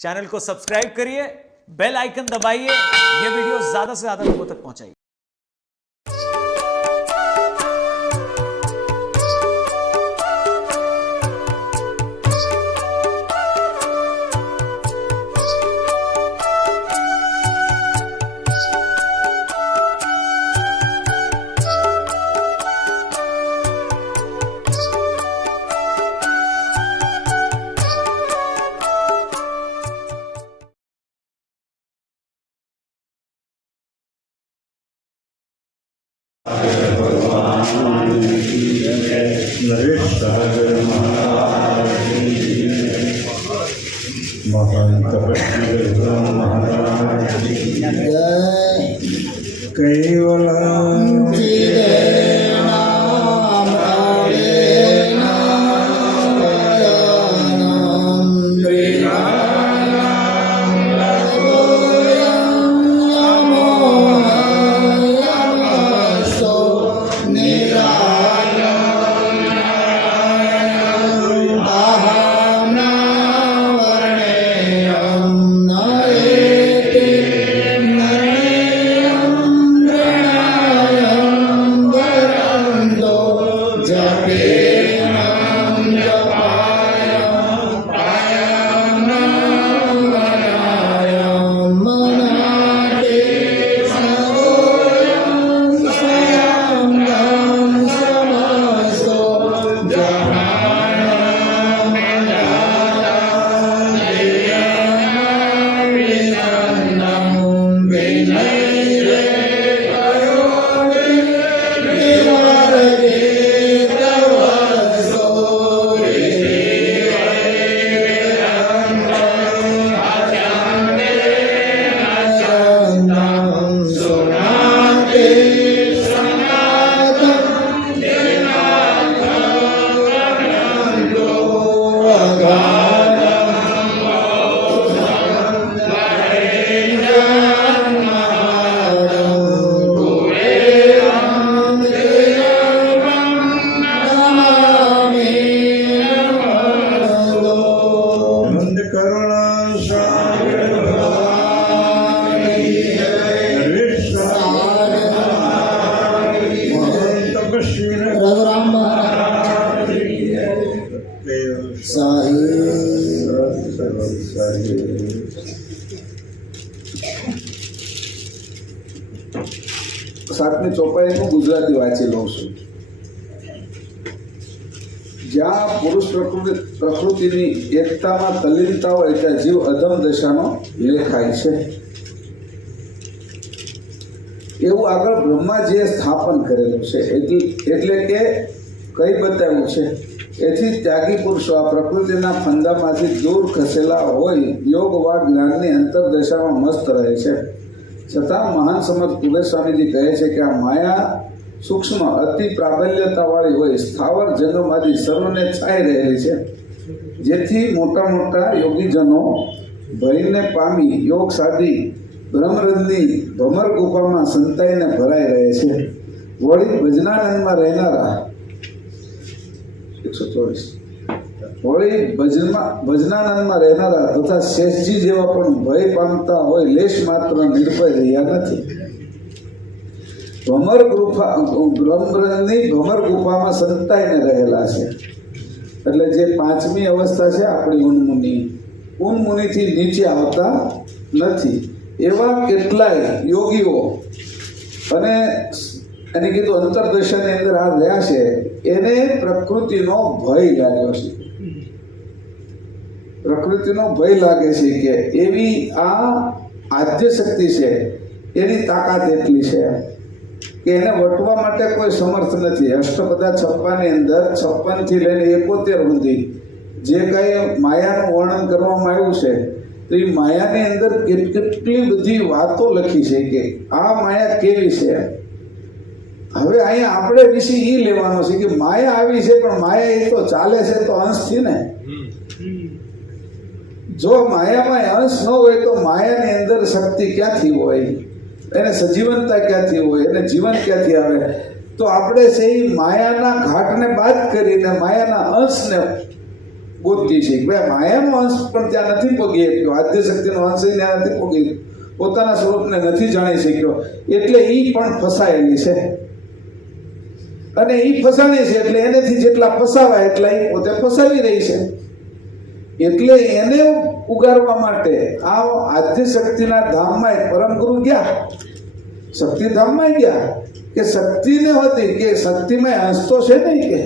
Channel को subscribe करिए, bell icon दबाइए, ये वीडियो ज्यादा से ज्यादा लोगों तक पहुंचाइए। સાતમી ચોપાઈનું ગુજરાતી વાંચી લઉં છું. જ્યાં પુરુષ પ્રકૃતિની એકતામાં તલ્લીનતા હોય ત્યાં જીવ અધમ દશાનો લેખાય છે. એવું આગળ બ્રહ્માજીએ સ્થાપન કરેલું છે. એટલે કે કઈ બતાવ્યું છે, એથી ત્યાગી પુરુષો આ પ્રકૃતિના ફંદામાંથી દૂર ખસેલા હોય યોગ વા જ્ઞાનની અંતરદશામાં મસ્ત રહે છે. છતાં મહાન સમર્થ કુબેર સ્વામીજી કહે છે કે આ માયા સૂક્ષ્મ અતિ પ્રાબલ્યતાવાળી હોય, સ્થાવર જંગમાદી સર્વને છાઈ રહેલી છે. જેથી મોટા મોટા યોગીજનો ભયને પામી યોગ સાધી બ્રહ્મરંધની ભમર ગુફામાં સંતાઈને ભરાઈ રહે છે. વળી ભજનાનંદમાં રહેનારા 124 વળી ભજનાનંદમાં રહેનારા તથા શેષજી જેવા પણ ભય પામતા હોય લેશ માત્ર નિર્ભય રહ્યા નથી. બ્રહ્મરંધની ભમર ગુફામાં સંતાઈને રહેલા છે. એટલે જે પાંચમી અવસ્થા છે આપણી ઉન્મુનિથી નીચે આવતા નથી. એવા કેટલાય યોગીઓ અને એને કીધું અંતરદશાની અંદર આ રહ્યા છે, એને પ્રકૃતિનો ભય લાગ્યો છે. પ્રકૃતિનો ભય લાગે છે કે એવી આ આદ્ય શક્તિ છે, એની તાકાત એટલી છે કે એને વટવા માટે કોઈ સમર્થ નથી. અષ્ટપદા 56 અંદર 56 થી લઈને 71 સુધી જે કંઈ માયાનું વર્ણન કરવામાં આવ્યું છે, તો એ માયાની અંદર કેટલી બધી વાતો લખી છે કે આ માયા કેવી છે. હવે અહીંયા આપણે વિશે એ લેવાનો છે કે માયા આવી છે, પણ માયા એ તો ચાલે છે તો અંશથી ને. જો માયામાં અંશ ન હોય તો માયાની અંદર શક્તિ ક્યાંથી હોય, એને સજીવનતા ક્યાંથી હોય, એને જીવન ક્યાંથી આવે. તો આપણે છે એ માયાના ઘાટને બાદ કરીને માયાના અંશને ગોતતી છે. ભાઈ માયાનો અંશ પણ ત્યાં નથી પગી શક્યો, આદ્ય શક્તિનો અંશ ત્યાં નથી પગી, પોતાના સ્વરૂપને નથી જાણી શક્યો, એટલે એ પણ ફસાયેલી છે. અને એ ફસાણી છે એટલે એનેથી જેટલા ફસાવાય એટલા એ પોતે ફસાવી રહી છે. એટલે એને ઉગારવા માટે આ આદ્ય શક્તિના ધામમાં પરમ ગુરુ ગયા, શક્તિધામમાં ગયા કે શક્તિને હતી કે શક્તિમાં અંશ તો છે નહીં કે,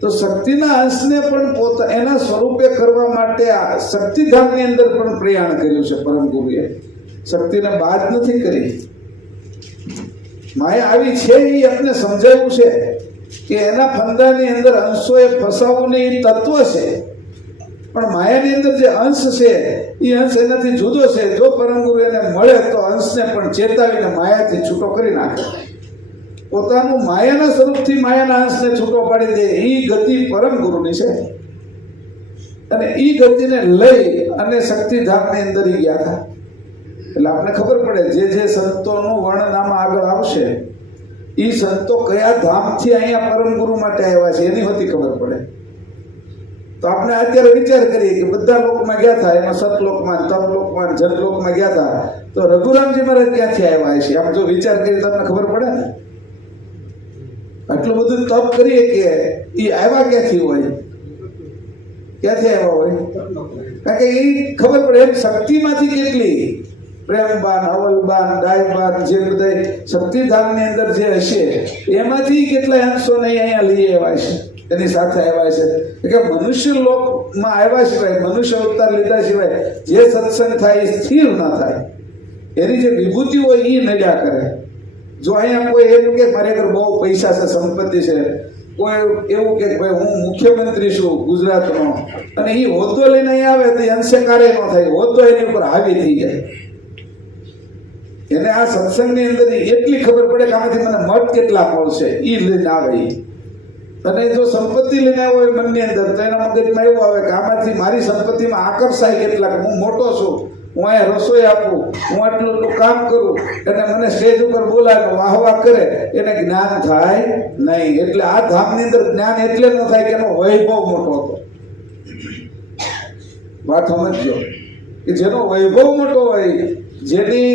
તો શક્તિના અંશને પણ એના સ્વરૂપે કરવા માટે આ શક્તિધામની અંદર પણ પ્રયાણ કર્યું છે પરમ ગુરુએ. શક્તિને બાદ નથી કરી. માયા આવી છે એ આપણે સમજાવ્યું છે કે એના ફંદાની અંદર અંશોએ ફસાવવું નહીં એ તત્વ છે, પણ માયાની અંદર જે અંશ છે એ અંશ એનાથી જુદો છે. જો પરમ ગુરુ એને મળે તો અંશને પણ ચેતાવીને માયાથી છૂટો કરી નાખે, પોતાનું માયાના સ્વરૂપથી માયાના અંશને છૂટો પાડી દે. એ ગતિ પરમ ગુરુની છે. અને એ ગતિને લઈ અને શક્તિધામની અંદર ગયા હતા. એટલે આપણે ખબર પડે જે સંતોનું વર્ણન આમાં આગળ આવશે એ સંતો કયા ધામથી અહીંયા પરમ ગુરુ માટે આવ્યા છે એની હોતી ખબર પડે. તો આપણે અત્યારે વિચાર કરીએ કે બધા લોકમાં ગયા હતા, એમાં સતલોકમાં, તપલોકમાં, જનલોકમાં ગયા હતા, તો રઘુરામજી મહારાજ ક્યાંથી આવ્યા છે? આમ જો વિચાર કરીએ તો તમને ખબર પડે ને. આટલું બધું તપ કરીએ કે એ આવ્યા ક્યાંથી હોય, ક્યાંથી આવ્યા હોય? કારણ કે એ ખબર પડે એમ શક્તિમાંથી કેટલી પ્રેમબાન, અવલબાન, ડાયબાન જે બધા શક્તિધામની અંદર જે હશે એમાંથી કેટલા અંશોને અહીંયા લઈ આવ્યા છે, એની સાથે આવ્યા છે. કે મનુષ્ય લોકમાં આવ્યા સિવાય, મનુષ્ય અવતાર લીધા સિવાય જે સત્સંગ થાય એ સ્થિર ન થાય. એની જે વિભૂતિ હોય એ નડ્યા કરે. જો અહીંયા કોઈ એમ કે મારી આગળ બહુ પૈસા છે, સંપત્તિ છે, કોઈ એવું કે ભાઈ હું મુખ્યમંત્રી છું ગુજરાતનો, અને એ હોદ્દો લઈને અહીંયા આવે તો અંશે કાર્ય ન થાય, હોદ્દો એની ઉપર હાવી થઈ જાય. એને આ સત્સંગની અંદર એટલી ખબર પડે કે આમાંથી મને મત કેટલા મળશે એ લઈને આવે. અને જો સંપત્તિ લઈને આવ્યો હોય મનની અંદર તો એના મગજમાં એવું આવે કે આમાંથી મારી સંપત્તિમાં આકર્ષાય કેટલાક, હું મોટો છું, હું અહીંયા રસોઈ આપું, હું આટલું કામ કરું, અને મને સ્ટેજ ઉપર બોલાવે, વાહવા કરે, એને જ્ઞાન થાય નહીં. એટલે આ ધામની અંદર જ્ઞાન એટલે ન થાય કે એનો વૈભવ મોટો હતો. વાત સમજજો કે જેનો વૈભવ મોટો હોય, જેની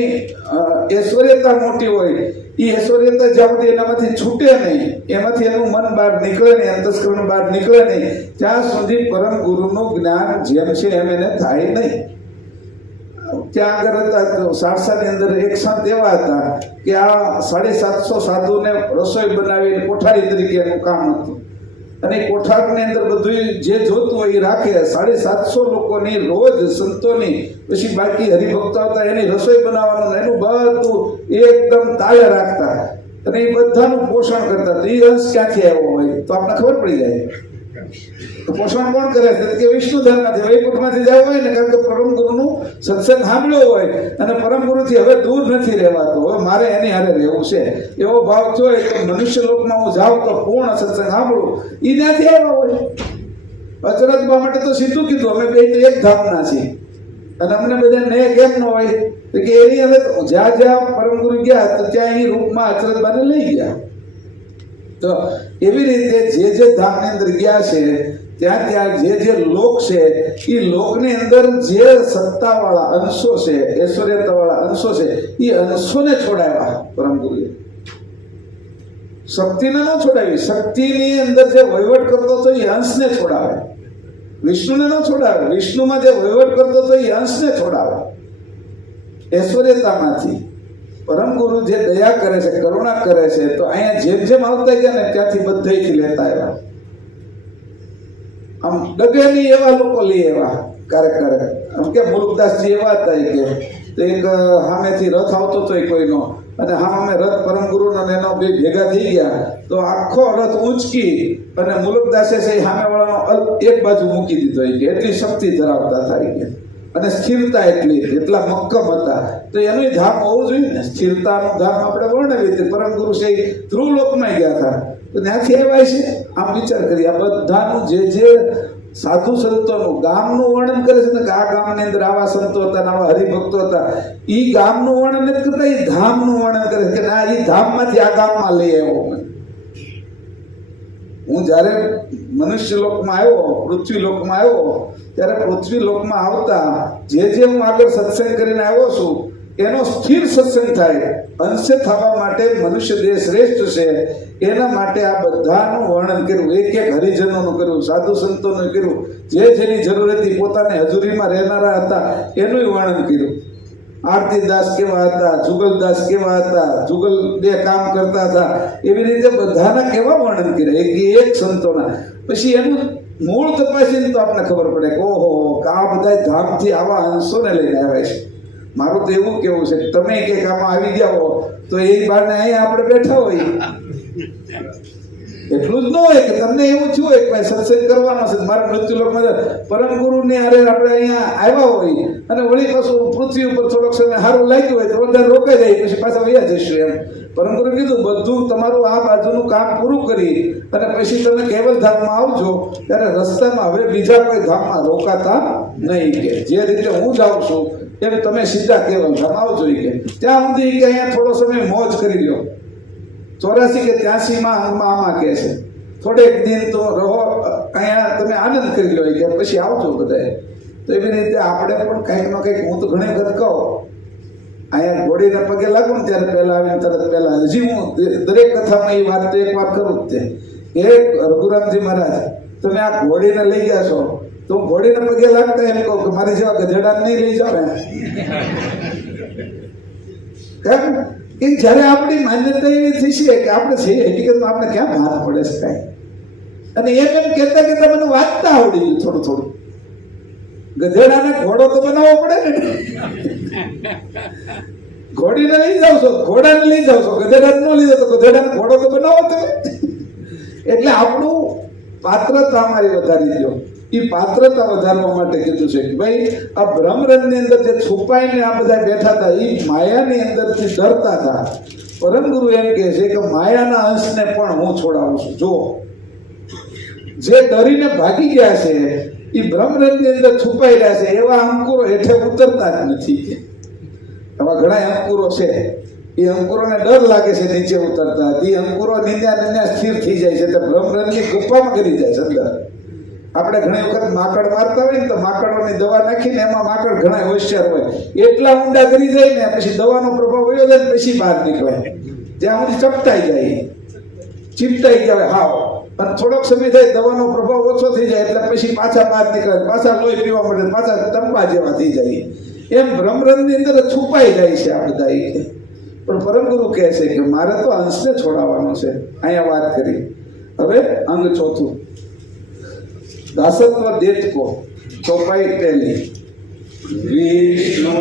ઐશ્વર્યતા મોટી હોય, એ ઐશ્વર્યતા જ્યાં સુધી એનામાંથી છૂટે નહીં, એમાંથી એનું મન બહાર નીકળે નહીં, અંતસ્કરણ બહાર નીકળે નહીં, ત્યાં સુધી પરમ ગુરુનું જ્ઞાન જેમ છે એમ એને થાય નહીં. ત્યાં આગળ હતા સારસાની અંદર એક સંત એવા હતા કે આ 750 સાધુને રસોઈ બનાવીને કોઠારી તરીકે એનું કામ હતું. અને કોઠારની અંદર બધું જે જોતું હોય એ રાખે. 750 લોકોની રોજ સંતોની, પછી બાકી હરિભક્તો હતા એની રસોઈ બનાવવાનું, એનું બધું એકદમ તાળે રાખતા અને એ બધાનું પોષણ કરતા. તો એ અંશ ક્યાંથી આવ્યો હોય તો આપણે ખબર પડી જાય. તો પોષણ કોણ કરે છે કે વિષ્ણુધનમાંથી, વૈકુંઠમાંથી જવું હોય ને, કારણ કે પરમ ગુરુનું સત્સંગ સાંભળ્યો હોય અને પરમ ગુરુથી હવે દૂર નથી રહેવાતો, હવે મારે એની હારે રહેવું છે એવો ભાવ જોઈ તો મનુષ્ય લોકમાં હું જાઉં તો પૂર્ણ સત્સંગ સાંભળું, એ ત્યાંથી આવ્યા હોય. અચરજબા માટે તો સીધું કીધું અમે બે તો એક ધામના છીએ, અને અમને બધાને કેમ ન હોય તો કે એની અંદર જ્યાં જ્યાં પરમ ગુરુ ગયા તો ત્યાં એ રૂપમાં અચરજબાને લઈ ગયા. તો એવી રીતે જે ધામની અંદર ગયા છે ત્યાં જે લોક છે એ લોકની અંદર જે સત્તાવાળા અંશો છે, ઐશ્વર્યતાવાળા અંશો છે, એ અંશોને છોડાવ્યા પરમ ગુરુએ. શક્તિને ન છોડાવી. શક્તિની અંદર જે વહીવટ કરતો હતો એ અંશને છોડાવે, વિષ્ણુને ન છોડાવે. વિષ્ણુમાં જે વહીવટ કરતો હતો એ અંશને છોડાવે ઐશ્વર્યતામાંથી. પરમ ગુરુ જે દયા કરે છે, કરુણા કરે છે, તો અહીંયા જેમ જેમ આવતા ગયા ને ત્યાંથી બધેથી લેતા આવ્યા. આમ ડગે નહીં એવા લોકો લઈ આવ્યા. ક્યારેક આમ કે મુરુકદાસજી એવા હતા કે એક સામેથી રથ આવતો હતો કોઈનો, અને હા અમે રથ પરમ ગુરુનો એનો બે ભેગા થઈ ગયા તો આખો રથ ઊંચકી અને મુલકદાસે છે સામેવાળાનો એક બાજુ મૂકી દીધો. કે એટલી શક્તિ ધરાવતા થાય કે, અને સ્થિરતા એટલા મક્કમ હતા. તો એનું ધામ હોવું જોઈએ ને, સ્થિરતાનું ધામ આપણે વર્ણવી હતી. પરમ ગુરુ છે ધ્રુવલોકમાં ગયા હતા તો ત્યાંથી આવ્યા છે. આમ વિચાર કરીએ આ બધાનું જે સાધુ સંતોનું ગામનું વર્ણન કરે છે ને કે આ ગામની અંદર આવા સંતો હતા, આવા હરિભક્તો હતા, એ ગામનું વર્ણન નથી કરતા, એ ધામનું વર્ણન કરે છે કે ના એ ધામમાંથી આ ગામમાં લઈ આવ્યો. હું જ્યારે મનુષ્ય લોકમાં આવ્યો, પૃથ્વી લોકમાં આવ્યો, ત્યારે પૃથ્વી લોકમાં આવતા જે હું આગળ સત્સંગ કરીને આવ્યો છું એનો સ્થિર સત્સંગ થાય, અંશે થવા માટે મનુષ્ય દેહ શ્રેષ્ઠ છે. એના માટે આ બધાનું વર્ણન કર્યું, એક એક હરિજનોનું કર્યું, સાધુ સંતોનું કર્યું, જેની જરૂર હતી પોતાની હજુરીમાં રહેનારા હતા એનું વર્ણન કર્યું. આરતીદાસ કેવા હતા, જુગલદાસ કેવા હતા, જુગલ બે કામ કરતા હતા, એવી રીતે બધાના કેવા વર્ણન કર્યા એક સંતોના. પછી એનું મૂળ તપાસીને તો આપણને ખબર પડે કે ઓહો આ બધા ધામથી આવા અંશોને લઈને આવ્યા છે. મારું તો એવું કેવું છે કે તમે કે આમાં આવી ગયા હો તો એ બારને અહીંયા આપણે બેઠા હોય. એટલું જ ન હોય કે તમને એવું થયું હોય કે ભાઈ સત્સંગ કરવાનો છે, મારા મૃત્યુલોકમાં પરમ ગુરુની હારે આપણે અહીંયા આવ્યા હોય અને વળી પાછું પૃથ્વી ઉપર થોડોક સમય સારું લાગ્યું હોય તો બધા રોકાઈ જાય, પછી પાછા વયા જઈશું એમ. પરમ ગુરુ કીધું બધું તમારું આ બાજુનું કામ પૂરું કરી અને પછી તમે કેવલ ધામમાં આવજો, ત્યારે રસ્તામાં હવે બીજા કોઈ ધામમાં રોકાતા નહીં. કે જે રીતે હું જાઉં છું એમ તમે સીધા કેવલ ધામ આવજો. કે ત્યાં સુધી કે અહીંયા થોડો સમય મોજ કરી લો. 84 કે 83 માં આમાં કહે છે થોડેક દિન તો રહો અહીંયા, તમે આનંદ કરી લો કે પછી આવજો બધાએ. તો એવી રીતે આપણે પણ કંઈક ને કંઈક, હું તો ઘણી વખત કહું અહીંયા ઘોડીને પગે લાગુ ને ત્યારે પહેલા આવીને તરત પહેલા, હજી હું દરેક કથામાં એ વાત તો એક વાર કરું જ તે. એક રઘુરામજી મહારાજ તમે આ ઘોડીને લઈ ગયા છો તો હું ઘોડીને પગે લાગતા એમ કહું કે મારી જેવા ગધેડાને નહીં લઈ જાવ ને. કેમ કે જ્યારે આપણી માન્યતા એવી થઈ છે કે આપણે છીએ હકીકતમાં આપણે ક્યાં ભાન પડે છે કાંઈ. અને એમ કહેતા કહેતા મને વાંચતા આવડી ગયું થોડું થોડું. ગધેડાને ઘોડો તો બનાવવો પડે ને. ઘોડીને લઈ જાવ છો, ઘોડાને લઈ જાવ છો, ગધેડાને ન લઈ જાવ તો ગધેડાને ઘોડો તો બનાવો તમે. એટલે આપણું પાત્રતા અમારી વધારી દો. એ પાત્રતા વધારવા માટે કીધું છે કે ભાઈ આ બ્રહ્મરંધની અંદર જે છુપાઈને આ બધા બેઠા હતા એ માયાની અંદરથી ડરતા હતા. પરમ ગુરુ એમ કહે છે કે માયાના અંશને પણ હું છોડાવું છું. જો જે ડરીને ભાગી ગયા છે એ બ્રહ્મરંધની અંદર છુપાઈ રહ્યા છે, એવા અંકુરો હેઠે ઉતરતા જ નથી. આવા ઘણા અંકુરો છે, એ અંકુરોને ડર લાગે છે નીચે ઉતરતા, એ અંકુરો નિંદ્યા સ્થિર થઈ જાય છે, તો બ્રહ્મરંધની ગુફામાં કરી જાય છે અંદર. આપણે ઘણી વખત માકડ મારતા હોય ને તો માકડોની દવા નાખીને એમાં માકડ ઘણા હોશિયાર હોય, એટલા ઊંડા કરી જાય ને પછી દવાનો પ્રભાવ વયો જાય પછી બહાર નીકળે, ત્યાં સુધી ચપટાઈ જાય, ચીપટાઈ જાય હાવ. અને થોડોક સમય થાય દવાનો પ્રભાવ ઓછો થઈ જાય એટલે પછી પાછા બહાર નીકળે, પાછા લોહી પીવા મળે, પાછા તંબા જેવા થઈ જાય. એમ બ્રહ્મરંધની અંદર છુપાઈ જાય છે આ બધા. પણ પરમ ગુરુ કહે છે કે મારે તો અંશને છોડાવવાનો છે. અહીંયા વાત કરી. હવે અંગ ચોથું, દાસત્વ દેતકો, ચોપાઈ પહેલી. વિષ્ણુ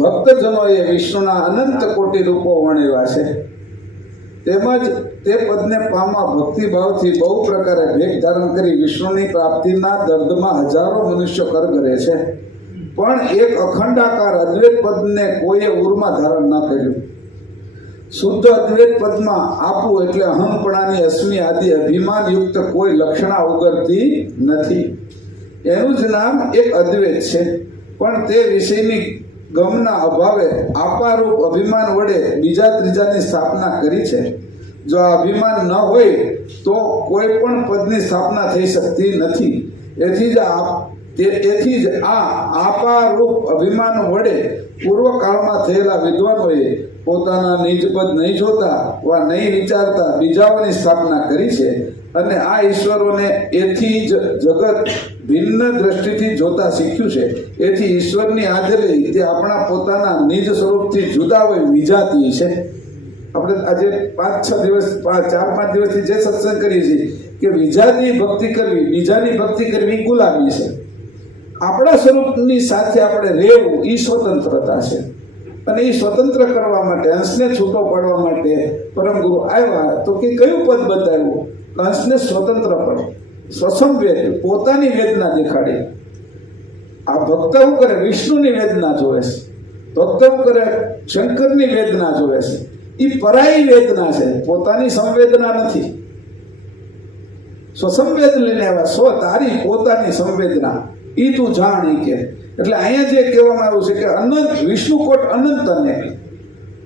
ભક્તજનોએ વિષ્ણુના અનંત કોટી રૂપો વર્ણવ્યા છે. તેમજ તે પદને પામવા ભક્તિભાવથી બહુ પ્રકારે ભેગ ધારણ કરી વિષ્ણુની પ્રાપ્તિના દર્દમાં હજારો મનુષ્યો કરગરે છે, પણ એક અખંડાકાર અદ્વૈત પદને કોઈએ ઉરમાં ધારણ ન કર્યું. શુદ્ધ અદ્વૈત પદમાં આપવું એટલે અહંપણાની અસ્મિ આદિ અભિમાનયુક્ત કોઈ લક્ષણા ઉગરતી નથી. એનું જ નામ એક અદ્વૈત છે, પણ તે વિષયની ગમના અભાવે આપારૂપ અભિમાન વડે બીજા ત્રીજાની સ્થાપના કરી છે. જો આ અભિમાન ન હોય તો કોઈ પણ પદની સ્થાપના થઈ શકતી નથી. એથી જ આ આપારૂપ અભિમાન વડે પૂર્વકાળમાં થયેલા વિદ્વાનોએ પોતાના નિજ પદ નહીં જોતા વા નહીં વિચારતા બીજાઓની સ્થાપના કરી છે, અને આ ઈશ્વરોને એથી જ જગત ભિન્ન દ્રષ્ટિથી જોતા શીખ્યું છે. એથી ઈશ્વરની હાજરી તે આપણા પોતાના નિજ સ્વરૂપથી જુદા હોય વિજાતીય છે. આપણે આજે 4-5 દિવસથી જે સત્સંગ કરીએ છીએ કે વિજાતીય ભક્તિ કરવી, બીજાની ભક્તિ કરવી ગુલામી છે. આપણા સ્વરૂપની સાથે આપણે રહેવું એ સ્વતંત્રતા છે, અને એ સ્વતંત્ર કરવા માટે, હંસને છૂટો પાડવા માટે પરમ ગુરુ આવ્યા તો કે કયું પદ બતાવ્યું? હંસને સ્વતંત્ર પડ, સ્વસંવેદ, પોતાની વેદના દેખાડી. આ ભક્ત શું કરે? વિષ્ણુની વેદના જોવે છે. ભક્ત શું કરે? શંકરની વેદના જોવે છે. એ પરાઈ વેદના છે, પોતાની સંવેદના નથી. સ્વસંવેદ લઈને આવ્યા, સ્વ તારી પોતાની સંવેદના ઈ તું જાણ ઈ કે. એટલે અહીંયા જે કહેવામાં આવ્યું છે કે અનંત વિષ્ણુ કોટ અનંત અને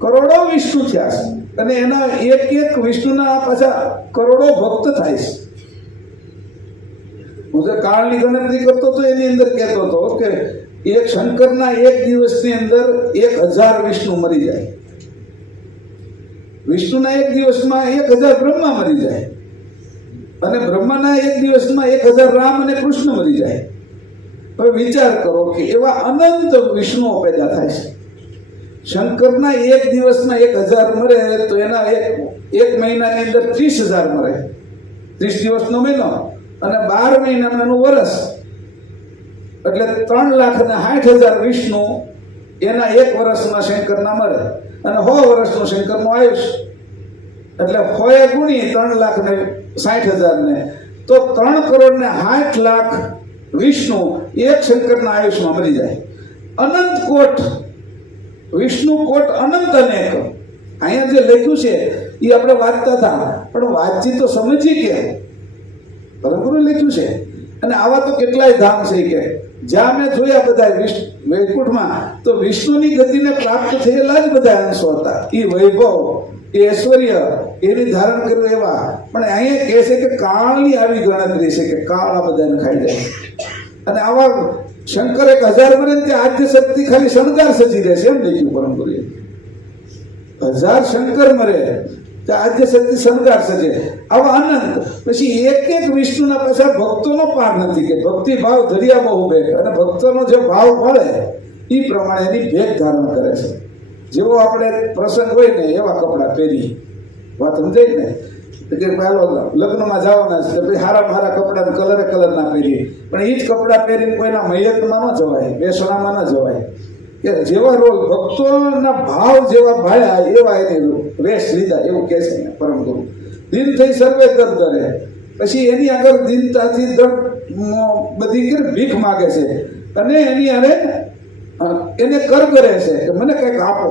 કરોડો વિષ્ણુ થયા છે, અને એના એક વિષ્ણુના પાછા કરોડો ભક્ત થાય છે. હું જે કાળની ગણતરી કરતો હતો એની અંદર કહેતો હતો કે એક શંકરના એક દિવસની અંદર 1000 વિષ્ણુ મરી જાય. વિષ્ણુના એક દિવસમાં 1000 બ્રહ્મા મરી જાય, અને બ્રહ્માના એક દિવસમાં 1000 રામ અને કૃષ્ણ મરી જાય. હવે વિચાર કરો કે એવા અનંત વિષ્ણુઓ પેદા થાય છે. શંકરના એક દિવસમાં 1000 મરે તો એના એક મહિનાની અંદર 30,000 મરે. 30 દિવસનો મહિનો અને 12 મહિનાનું વર્ષ, એટલે 3,60,000 વિષ્ણુ એના એક વર્ષમાં શંકરના મરે, અને 100 વર્ષનું શંકરનું આયુષ્ય, એટલે 100 ગુણી 3,60,000 ને તો 3,60,00,000 વિષ્ણુ એક શંકરના આયુષ્યમાં મરી જાય. અનંત કોટ વિષ્ણુ કોટ અનંત અનેક. અહીંયા જે લખ્યું છે એ આપણે વાંચતા હતા, પણ વાતચીત તો સમજી કે બરાબર લખ્યું છે. અને આવા તો કેટલાય ધામ છે કે જ્યાં મેં જોયા બધા વૈકુંઠમાં તો વિષ્ણુની ગતિને પ્રાપ્ત થયેલા જ બધા અંશો હતા. એ વૈભવ, એ ઐશ્વર્ય એની ધારણ કર્યું એવા. પણ અહીંયા કહે છે કે કાળની આવી ગણતરી છે કે કાળ આ બધાને ખાઈ જાય. અને આવા શંકર 1000 મરે ત્યાં આદ્ય શક્તિ ખાલી શણગાર સજી રહેશે એમ લખ્યું પરમ ગુરુએ. 1000 શંકર મરે ત્યાં આદ્ય શક્તિ શણગાર સજે. આવા અનંત. પછી એક વિષ્ણુના પાછા ભક્તોનો પાર નથી કે ભક્તિ ભાવ ધર્યા બહુ ભેગ, અને ભક્તોનો જે ભાવ મળે એ પ્રમાણે એની ભેગ ધારણ કરે છે. જેવો આપણે પ્રસંગ હોય ને એવા કપડાં પહેરી. વાત સમજાય ને કે પહેલો લગ્નમાં જવાના છે પછી હારા કપડાં કલરના પહેરીએ, પણ એ જ કપડાં પહેરીને કોઈના મૈયતમાં ન જવાય, બેસણામાં ન જવાય. કે જેવા રોલ ભક્તોના ભાવ જેવા ભાળ્યા એવા એને વેશ લીધા એવું કહે છે પરમ ગુરુ. દિન થઈ સર્વે દરે, પછી એની આગળ દિનતાથી બધી ભીખ માગે છે, અને એની અરે એને કરગરે છે કે મને કંઈક આપો,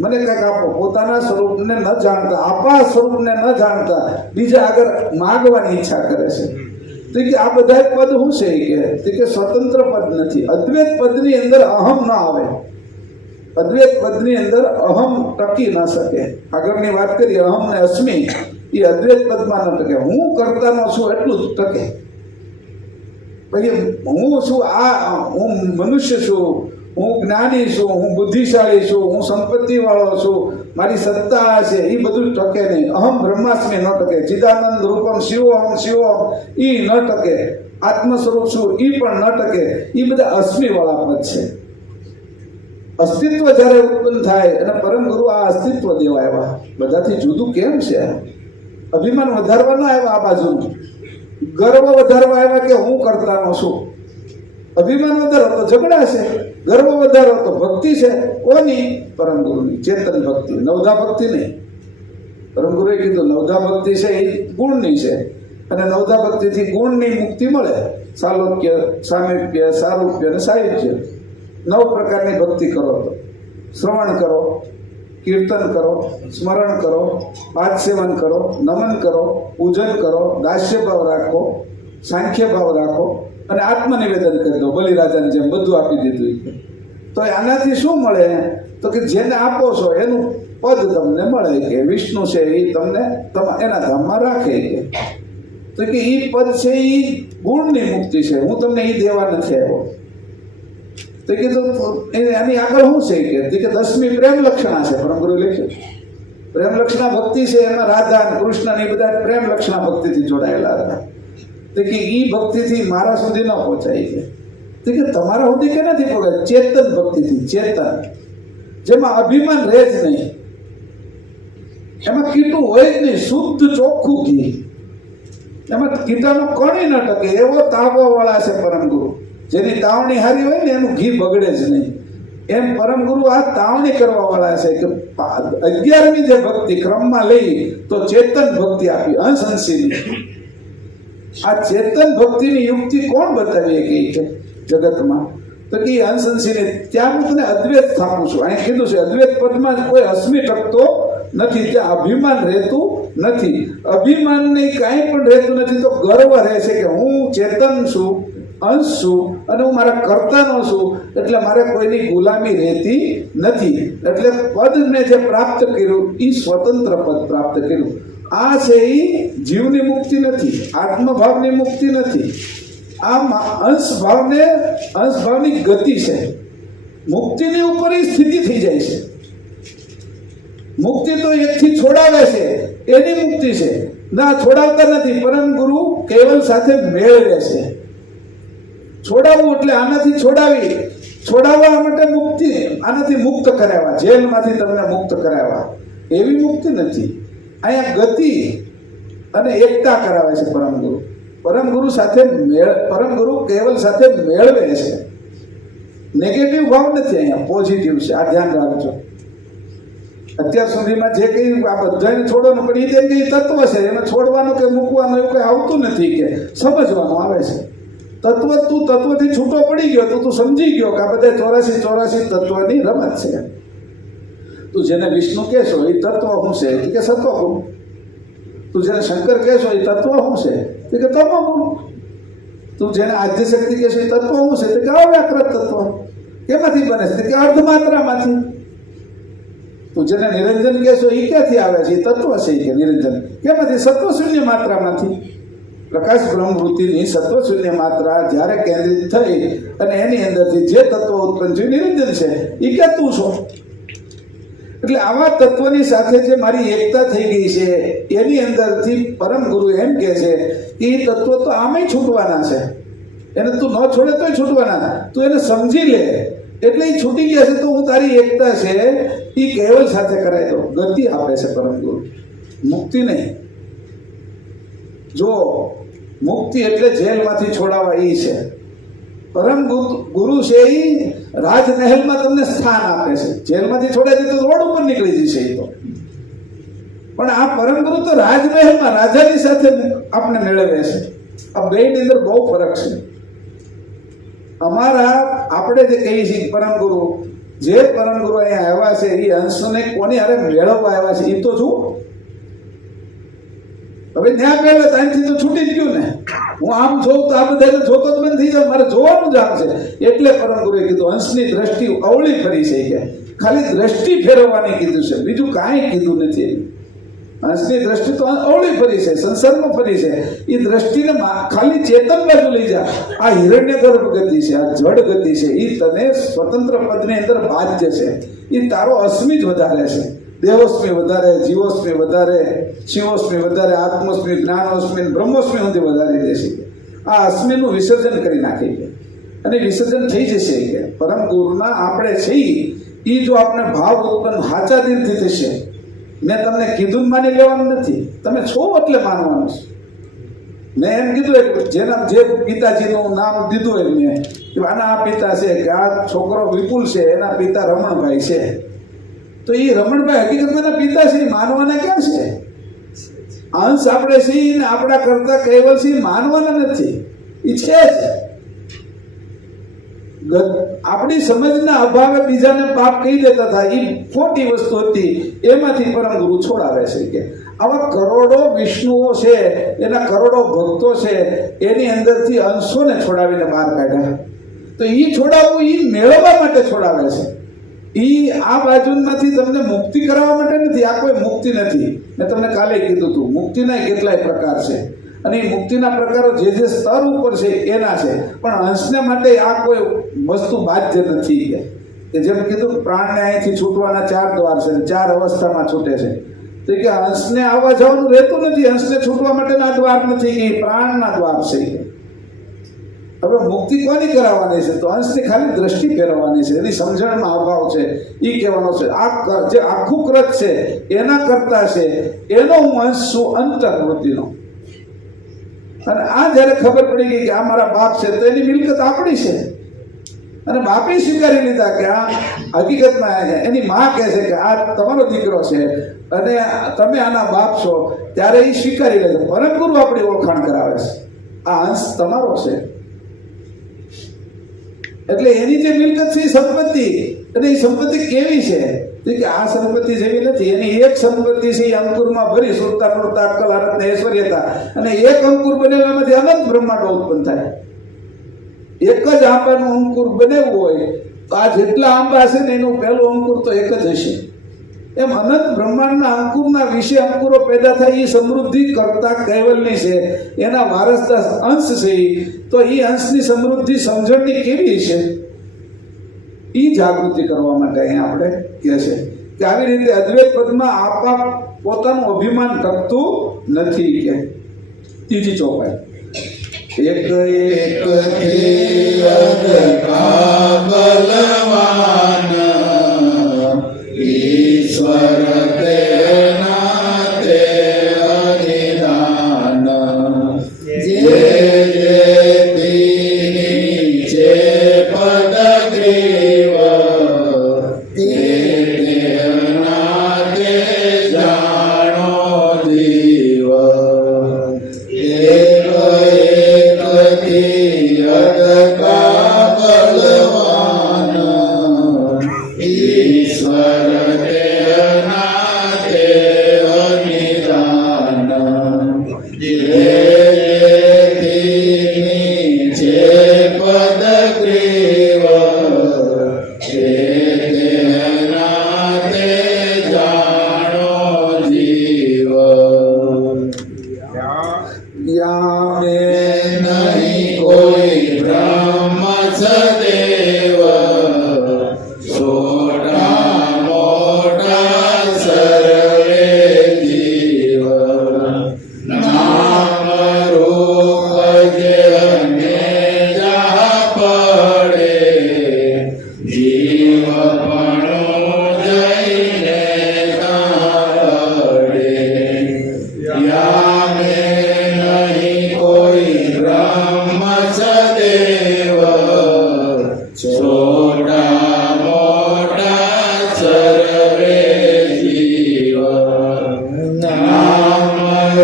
મને કંઈક આપો. પોતાના સ્વરૂપને ન જાણતા, આપા સ્વરૂપને ન જાણતા બીજા આગળ માગવાની ઈચ્છા કરે છે. તો કે આ બધા પદ શું છે કે સ્વતંત્ર પદ નથી. અદ્વૈત પદની અંદર અહમ ન આવે. અદ્વૈત પદની અંદર અહમ ટકી ન શકે. આગળની વાત કરી અહમ ને અસ્મિ, એ અદ્વૈત પદમાં ન ટકે. હું કરતાનો છું એટલું જ ટકે. પછી હું છું, હું મનુષ્ય છું, હું જ્ઞાની છું, હું બુદ્ધિશાળી છું, હું સંપત્તિ વાળો છું, મારી સત્તા છે, એ બધું ટકે નહીં. અહમ બ્રહ્માસ્મિ ન ટકે. ચિદાનંદ રૂપમ શિવોહમ એ ન ટકે. આત્મ સ્વરૂપ છું એ પણ ન ટકે. એ બધા અસ્મિ વાળા પદ છે. અસ્તિત્વ જ્યારે ઉત્પન્ન થાય, અને પરમ ગુરુ આ અસ્તિત્વ દેવા આવ્યા. બધાથી જુદું કેમ છે? અભિમાન વધારવા ના આવ્યા, આ બાજુ ગર્વ વધારવા આવ્યા કે હું કરતાનો છું. અભિમાન વધારો તો ઝઘડા છે. ગર્વ વધારો તો ભક્તિ છે કોની? પરમ ગુરુની, ચેતન ભક્તિ, નવધા ભક્તિ નહીં. પરમ ગુરુએ કીધું નવધા ભક્તિ છે એ ગુણની છે, અને નવધા ભક્તિથી ગુણની મુક્તિ મળે. સાલોક્ય, સામીપ્ય, સારૂપ્ય અને સાહિત્ય. 9 પ્રકારની ભક્તિ કરો તો શ્રવણ કરો, કીર્તન કરો, સ્મરણ કરો, પાદ સેવન કરો, નમન કરો, પૂજન કરો, દાસ્ય ભાવ રાખો, સાંખ્ય ભાવ રાખો અને આત્મનિવેદન કરી દો. બલિરાજાને જેમ બધું આપી દીધું. તો આનાથી શું મળે? તો કે જેને આપો છો એનું પદ તમને મળે, કે વિષ્ણુ છે એ તમને એના ધામમાં રાખે. તો કે એ પદ છે એ ગુણની મુક્તિ છે, હું તમને એ દેવા નથી આવ્યો. તો કીધું આની આગળ શું છે કે 10મી પ્રેમ લક્ષણા છે. પરમ ગુરુ લખ્યું પ્રેમ લક્ષણા ભક્તિ છે, એમાં રાધા અને કૃષ્ણ એ બધા પ્રેમ લક્ષણા ભક્તિથી જોડાયેલા હતા. તો કે એ ભક્તિથી મારા સુધી ન પહોંચાય છે. તો કે તમારા સુધી કે નથી પહોંચાય? ચેતન ભક્તિથી, ચેતન જેમાં અભિમાન રહે જ નહીં, એમાં કીટું હોય જ નહીં, શુદ્ધ ચોખ્ખું ઘી, એમાં કીટાનો કણી ન ટકે એવો તાવવા વાળા છે પરમ ગુરુ. જેની તાવણી હારી હોય ને એનું ઘી બગડે જ નહીં. એમ પરમ ગુરુ આ તાવણી કરવા વાળા છે કે 11મી જે ભક્તિ ક્રમમાં લઈ તો ચેતન ભક્તિ આપી, અંશ અંશીની. આ ચેતન ભક્તિની યુક્તિ કોણ બતાવી ગઈ છે જગતમાં? તો કે અંશ અંશીની. ત્યાં હું તને અદ્વૈત થાપું છું. અહીં કીધું છે અદ્વૈત પદમાં કોઈ અસ્મી ટકતો નથી, ત્યાં અભિમાન રહેતું નથી. અભિમાનને કાંઈ પણ રહેતું નથી, તો ગર્વ રહે છે કે હું ચેતન છું, અંશ છું, અને હું મારા કર્તાનો છું, એટલે મારે કોઈની ગુલામી રહેતી નથી. એટલે પદને જે પ્રાપ્ત કર્યું એ સ્વતંત્ર પદ પ્રાપ્ત કર્યું. આ છે એ જીવની મુક્તિ નથી, આત્મભાવની મુક્તિ નથી. આ અંશભાવની ગતિ છે. મુક્તિની ઉપર સ્થિતિ થઈ જાય છે. મુક્તિ તો એકથી છોડાવે છે એની મુક્તિ છે. ના, છોડાવતા નથી. પરમ ગુરુ કેવલ સાથે મેળવે છે. છોડાવવું એટલે આનાથી છોડાવવા માટે મુક્તિ, આનાથી મુક્ત કરાવવા, જેલમાંથી તમને મુક્ત કરાવવા, એવી મુક્તિ નથી. અહીંયા ગતિ અને એકતા કરાવે છે પરમ ગુરુ. પરમ ગુરુ સાથે પરમ ગુરુ કેવલ સાથે મેળવે છે. નેગેટિવ ભાવ નથી, અહીંયા પોઝિટિવ છે. આ ધ્યાન રાખજો. અત્યાર સુધીમાં જે કંઈ આ બધાને છોડવાનું, પણ એ કંઈ તત્વ છે, એને છોડવાનું કે મૂકવાનું એવું કંઈ આવતું નથી, કે સમજવાનું આવે છે. તત્વ તું તત્વથી છૂટો પડી ગયો તો તું સમજી ગયો કે આ બધા 84 તત્વની રમત છે. તું જેને વિષ્ણુ કહેશો એ તત્વ શું છે? કે સત્વગુણ. તું જેને શંકર કહેશો એ તત્વ શું છે? કે તમોગુણ. તું જેને આદ્યશક્તિ કહેશો એ તત્વ શું છે? કે અવ્યાકૃત તત્વ. કેમાંથી બને છે? કે અર્ધમાત્રામાંથી. તું જેને નિરંજન કહેશો એ ક્યાંથી આવે છે? એ તત્વ છે કે નિરંજન. કેમાંથી? સત્વશૂન્ય માત્રામાંથી. પ્રકાશ બ્રહ્મવૃત્તિની સત્વશૂન્ય માત્રા જ્યારે કેન્દ્રિત થઈ અને એની અંદરથી જે તત્વ ઉત્પન્ન થયું નિરંજન છે, એ કે તું છો. એટલે આવા તત્વની સાથે જે મારી એકતા થઈ ગઈ છે એની અંદરથી પરમ ગુરુ એમ કહે છે કે એ તત્વ તો આમેય છૂટવાના છે. એને તું ન છોડે તોય છૂટવાના. તું એને સમજી લે એટલે એ છૂટી ગયા છે. તો હું તારી એકતા છે એ કેવલ સાથે કરાય દો. ગતિ આપે છે પરમ ગુરુ, મુક્તિ નહીં. જો મુક્તિ એટલે જેલમાંથી છોડાવવા એ છે. પરમ ગુરુ છે એ રાજમહેલમાં તમને સ્થાન આપે છે. જેલમાંથી છોડાય તો રોડ ઉપર નીકળી જશે એ તો. પણ આ પરમ ગુરુ તો રાજમહેલમાં રાજાની સાથે આપણે મેળવે છે. આ બેની અંદર બહુ ફરક છે. આપણે જે કહીએ છીએ પરમ ગુરુ, જે પરમ ગુરુ અહીંયા આવ્યા છે એ અંશને કોની હારે મેળવવા આવ્યા છે એ તો જુઓ. હવે ત્યાં મેળવે ત્યાંથી તો છૂટી જ ગયું ને. હું આમ જોઉં તો આ બધા જોતો જ બંધ થઈ જાય. મારે જોવાનું જ આમ છે. એટલે પરમ ગુરુએ કીધું અંશની દ્રષ્ટિ અવળી ફરી છે. કે ખાલી દ્રષ્ટિ ફેરવવાની કીધું છે, બીજું કાંઈ કીધું નથી. અંશની દ્રષ્ટિ તો અવળી ફરી છે, સંસારમાં ફરી છે. એ દ્રષ્ટિને ખાલી ચેતન બાજુ લઈ જા. આ હિરણ્યગર્ભ ગતિ છે, આ જડ ગતિ છે, એ તને સ્વતંત્ર પદની અંદર બાધ્ય છે. એ તારો અસ્મિ જ વધારે છે. દેવોસ્મી વધારે, જીવોસ્મી વધારે, શિવોસ્મી વધારે, આત્મોસ્મી, જ્ઞાનોસ્મી, બ્રહ્મોસ્મી સુધી વધારી દેશે. આ અસ્મિનું વિસર્જન કરી નાખે છે અને વિસર્જન થઈ જશે. કે પરમ ગુરુના આપણે છીએ એ જો આપણે ભાવ ઉત્પન્ન સાચા દિલથી થશે. મેં તમને કીધું માની લેવાનું નથી, તમે છો એટલે માનવાનું છે. મેં એમ કીધું જે પિતાજીનું નામ દીધું એમ મેં કે આના આ પિતા છે, કે આ છોકરો વિપુલ છે એના પિતા રમણભાઈ છે, તો એ રમણભાઈ હકીકતમાં એના પિતા છે, માનવાના ક્યાં છે? અંશ આપણે છીએ ને આપણા કરતા કહેવલ છે માનવાના નથી, એ છે જ આપણી સમજના અભાવે બીજાને પાપ કહી દેતા હતા, એ ખોટી વસ્તુ હતી, એમાંથી પરમ ગુરુ છોડાવે છે કે આવા કરોડો વિષ્ણુઓ છે, એના કરોડો ભક્તો છે, એની અંદરથી અંશોને છોડાવીને બહાર કાઢ્યા. તો એ છોડાવવું એ મેળવવા માટે છોડાવે છે, એ આ બાજુમાંથી તમને મુક્તિ કરાવવા માટે નથી. આ કોઈ મુક્તિ નથી. મેં તમને કાલે કીધું હતું મુક્તિના કેટલાય પ્રકાર છે, અને એ મુક્તિના પ્રકારો જે જે સ્તર ઉપર છે એના છે, પણ હંસને માટે આ કોઈ વસ્તુ બાધ્ય નથી. કે જેમ કીધું પ્રાણને અહીંથી છૂટવાના 4 દ્વાર છે, 4 અવસ્થામાં છૂટે છે. તો કે હંસને આવવા જવાનું રહેતું નથી, હંસને છૂટવા માટેના દ્વાર નથી, કે પ્રાણના દ્વાર છે. હવે મુક્તિ કોની કરાવવાની છે? તો હંસની ખાલી દ્રષ્ટિ ફેરવવાની છે, એની સમજણમાં અભાવ છે એ કહેવાનો છે. આ જે આખું કૃત છે એના કરતા છે, એનો હું અંશ છું અંતર્વૃત્તિનો. અને આ જ્યારે ખબર પડી ગઈ કે આ મારા બાપ છે, તો એની મિલકત આપણી છે, અને બાપે સ્વીકારી લીધા કે આ હકીકતમાં એની માં કહે છે કે આ તમારો દીકરો છે અને તમે આના બાપ છો, ત્યારે એ સ્વીકારી લે છે. પરમ ગુરુ આપણી ઓળખાણ કરાવે છે, આ અંશ તમારો છે. એટલે એની જે મિલકત છે એ સંપત્તિ, અને એ સંપત્તિ કેવી છે કે આ સંપત્તિ જેવી નથી. એની એક સંપત્તિ છે એ અંકુરમાં ભરી સુરતા નૂરતા અક્કલ આરત ને ઐશ્વર્યતા, અને એક અંકુર બનેલામાંથી અનંત બ્રહ્માંડો ઉત્પન્ન થાય. એક જ આંબાનું અંકુર બનેવું હોય તો આ જેટલા આંબા છે ને એનું પહેલું અંકુર તો એક જ હશે. એમ અનંત બ્રહ્માંડના અંકુરના વિશે અંકુરો પેદા થાય, એ સમૃદ્ધિ કરતા કૈવલની છે, એના વારસદાર અંશ છે. તો એ અંશની સમૃદ્ધિ સમજણની કેવી છે એ જાગૃતિ કરવા માટે અહીંયા આપણે કહે છે કે આવી રીતે અદ્વૈત પદમાં આપા પોતાનું અભિમાન ટકતું નથી. કે ત્રીજી ચોપાઈ એક એક બલવાન ઈશ્વર તેના તે અનિદાન જે જે પદ ગ્રીવ તેના તે જાણો જીવ એક એકથી અદકા બલવાન ઈશ્વર તેના તે અનિદાન જે પદ ગ્રીવ તેના તે જાણો જીવ યામે નહીં કોઈ બ્રહ્મ સદેવ છોટા મોટા સર્વે જીવ નામ રૂપ જેને જા પડે જીવપણું જઈને કાઢે યામે નહીં કોઈ બ્રહ્મ સદેવ છોટા મોટા સર્વે જીવ નામ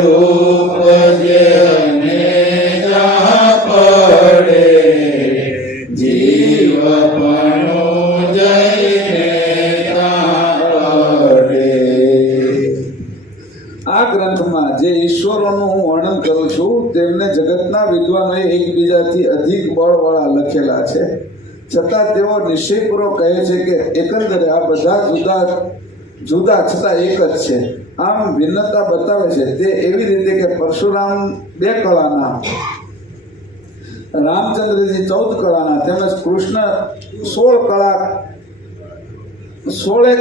રૂપ જેને જા પડે જીવપણું જઈને કાઢે. આ ગ્રંથમાં જે ઈશ્વરોનું હું વર્ણન કરું છું તેમને જગતના વિદ્વાનોએ એકબીજાથી અધિક બળવાળા લખેલા છે, છતાં તેઓ નિશ્ચયપૂર્વક કહે છે કે એકંદરે આ બધા જુદા જુદા છતાં એક જ છે. આમ ભિન્નતા બતાવે છે તે એવી રીતે કે પરશુરામ 2 કળાના, રામચંદ્રજી 14 કળાના, તેમજ કૃષ્ણ 16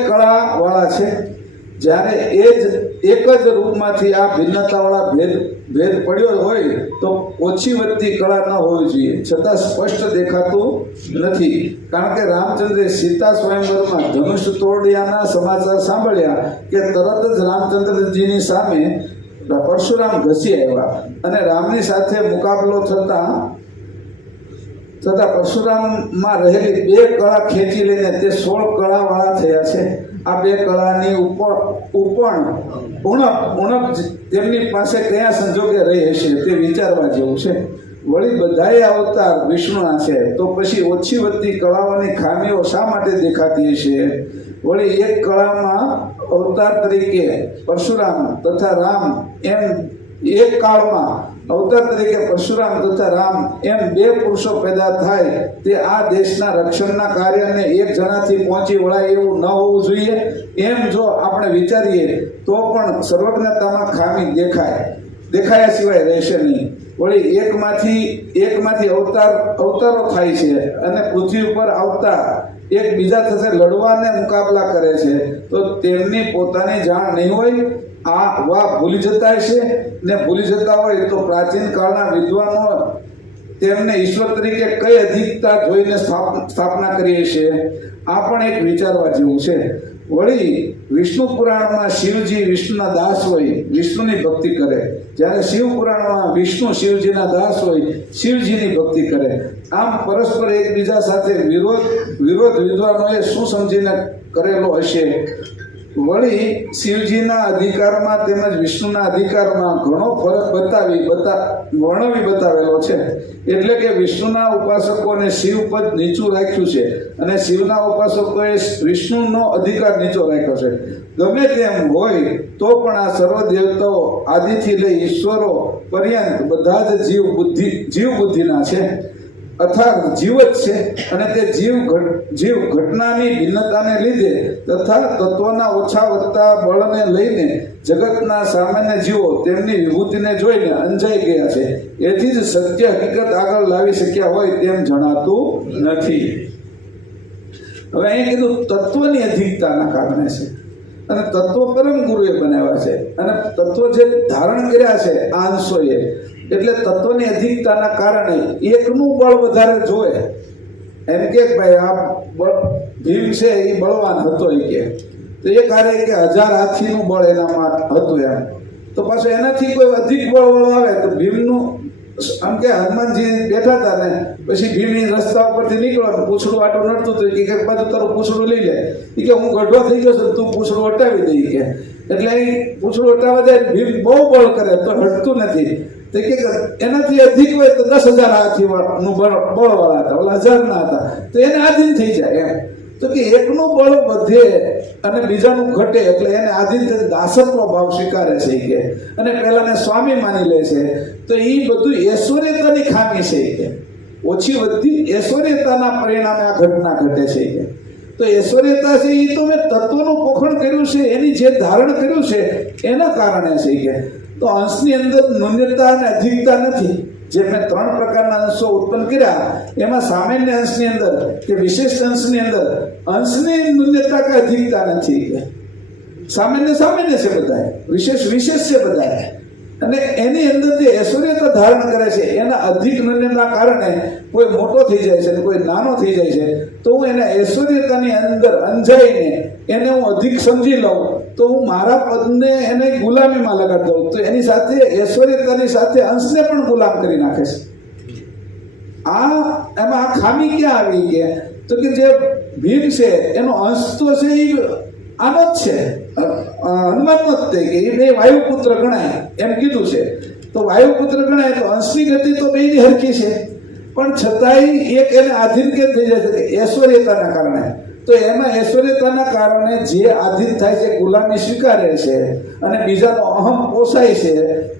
કળા વાળા છે. જ્યારે એક જ રૂપમાંથી આ ભિન્નતાવાળા ભેદ પડ્યો હોય તો ઓછી વધતી કળા ન હોવી જોઈએ, છતાં સ્પષ્ટ દેખાતું નથી. કારણ કે રામચંદ્રે સીતા સ્વયંવરમાં ધનુષ તોડ્યાના સમાચાર સાંભળ્યા કે તરત જ રામચંદ્રજીની સામે પરશુરામ ઘસી આવ્યા, અને રામની સાથે મુકાબલો થતા તથા પરશુરામમાં રહેલી 2 કળા ખેંચી લઈને તે 16 કળાવાળા થયા છે. આ 2 કળાની ઉણપ તેમની પાસે કયા સંજોગે રહી હશે તે વિચારવા જેવું છે. વળી બધાએ અવતાર વિષ્ણુના છે, તો પછી ઓછી વધતી કળાઓની ખામીઓ શા માટે દેખાતી હશે? વળી એક કળામાં અવતાર તરીકે પરશુરામ તથા રામ એમ એક કાળમાં અવતાર તરીકે પરશુરામ તથા રામ એમ 2 પુરુષો પેદા થાય તે આ દેશના રક્ષણના કાર્યને એક જણાથી પહોંચી વળાય એવું ન હોવું જોઈએ. એમ જો આપણે વિચારીએ તો પણ સર્વજ્ઞતામાં ખામી દેખાયા સિવાય રહેશે નહીં. વળી એકમાંથી અવતારો થાય છે અને પૃથ્વી ઉપર આવતા એકબીજા સાથે લડવાને મુકાબલા કરે છે, તો તેમની પોતાની જાણ નહીં હોય? ભૂલી જતા હશે ને ભૂલી જતા હોય તો પ્રાચીન કાળના વિદ્વાનો તેમને ઈશ્વર તરીકે કઈ અધિકતા જોઈને સ્થાપના કરી હશે? આ પણ એક વિચારવા જેવું છે. વળી વિષ્ણુ પુરાણમાં શિવજી વિષ્ણુના દાસ હોય, વિષ્ણુની ભક્તિ કરે, જ્યારે શિવ પુરાણમાં વિષ્ણુ શિવજીના દાસ હોય, શિવજીની ભક્તિ કરે. આમ પરસ્પર એકબીજા સાથે વિરોધ વિદ્વાનોએ શું સમજીને કરેલો હશે? વળી શિવજીના અધિકારમાં તેમજ વિષ્ણુના અધિકારમાં ઘણો ફરક વર્ણવી બતાવેલો છે. એટલે કે વિષ્ણુના ઉપાસકોને શિવ પદ નીચું રાખ્યું છે અને શિવના ઉપાસકોએ વિષ્ણુનો અધિકાર નીચો રાખ્યો છે. ગમે તેમ હોય તો પણ આ સર્વ દેવતાઓ આદિથી લઈ ઈશ્વરો પર્યંત બધા જ જીવ બુદ્ધિના છે, અર્થાત જીવ જ છે. અને તે જીવ ઘટનાની ભિન્નતાને લીધે તથા તત્વના ઓછા વધતા બળને લઈને જગતના સામાન્ય જીવો તેમની વિભૂતિને જોઈને અંજાઈ ગયા છે. એથી જ સત્ય હકીકત આગળ લાવી શક્યા હોય તેમ જણાતું નથી. હવે અહીં કીધું તત્વની અધિકતાના કારણે છે, અને તત્વ પરમ ગુરુએ બનાવ્યા છે, અને તત્વ જે ધારણ કર્યા છે આ અંશોએ, એટલે તત્વની અધિકતાના કારણે એકનું બળ વધારે જોવે. એમ કે ભાઈ આ ભીમ છે એ બળવાન હતો, એ કે તો એ કાર્ય કે 1000 હાથીનું બળ એનામાં હતું એમ, તો પાછું એનાથી કોઈ અધિક બળ આવે તો ભીમનું આમ કે હનુમાનજી બેઠા હતા ને પછી ભીમની રસ્તા ઉપરથી નીકળવાનું પૂછડું આટું નડતું હતું કે બાજુ તારું પૂછડું લઈ લે, એ કે હું ગઢો થઈ ગયો છું, તું પૂછડું હટાવી દઈ કે. એટલે એ પૂછડું હટાવવા જાય ભીમ બહુ બળ કરે તો હટતું નથી. તો કે એનાથી અધિક હોય તો 10,000 હાથીનું બળવાળા હતા, ઓલા 1000 ના હતા, તો એને આધીન થઈ જાય એમ. તો કે એકનું બળ વધે અને બીજાનું ઘટે એટલે એને આધીન દાસત્વ ભાવ સ્વીકારે છે કે, અને પહેલાને સ્વામી માની લે છે. તો એ બધું ઐશ્વર્યતાની ખામી છે કે, ઓછી વધતી ઐશ્વર્યતાના પરિણામે આ ઘટના ઘટે છે કે. તો ઐશ્વર્યતા છે એ તો મેં તત્વનું પોખણ કર્યું છે, એની જે ધારણ કર્યું છે એના કારણે છે કે. તો અંશની અંદર ન્યૂનતા અને અધિકતા નથી. જે મેં 3 પ્રકારના અંશો ઉત્પન્ન કર્યા એમાં સામાન્ય અંશની અંદર કે વિશેષ અંશની અંદર અંશની ન્યૂનતા કે અધિકતા નથી કે. સામાન્ય છે બધા, વિશેષ છે બધા. અને એની અંદર જે ઐશ્વર્યતા ધારણ કરે છે એના અધિક ન્યૂનતાના કારણે કોઈ મોટો થઈ જાય છે અને કોઈ નાનો થઈ જાય છે, તો હું એના ઐશ્વર્યતાની અંદર અંજાઈને એને હું અધિક સમજી લઉં તો હું મારા પદને એને ગુલામીમાં લગાડી દઉં, તો એની સાથે ઐશ્વર્યતાની સાથે અંશને પણ ગુલામ કરી નાખે છે. એમાં આ ખામી ક્યાં આવી ગયા? તો કે જે ભીમ છે એનો અંશ તો છે એ આનો જ છે, હનુમાનનો જ તે કે એ 2 વાયુપુત્ર ગણાય એમ કીધું છે. તો વાયુપુત્ર ગણાય તો અંશની ગતિ તો બેની હરખી છે, પણ છતાંય એક એને આધીન કેમ થઈ જાય છે? ઐશ્વર્યતાના કારણે. તો એમાં ઐશ્વર્યતાના કારણે જે આધીન થાય છે, ગુલામી સ્વીકારે છે અને બીજાનો અહમ પોસાય છે,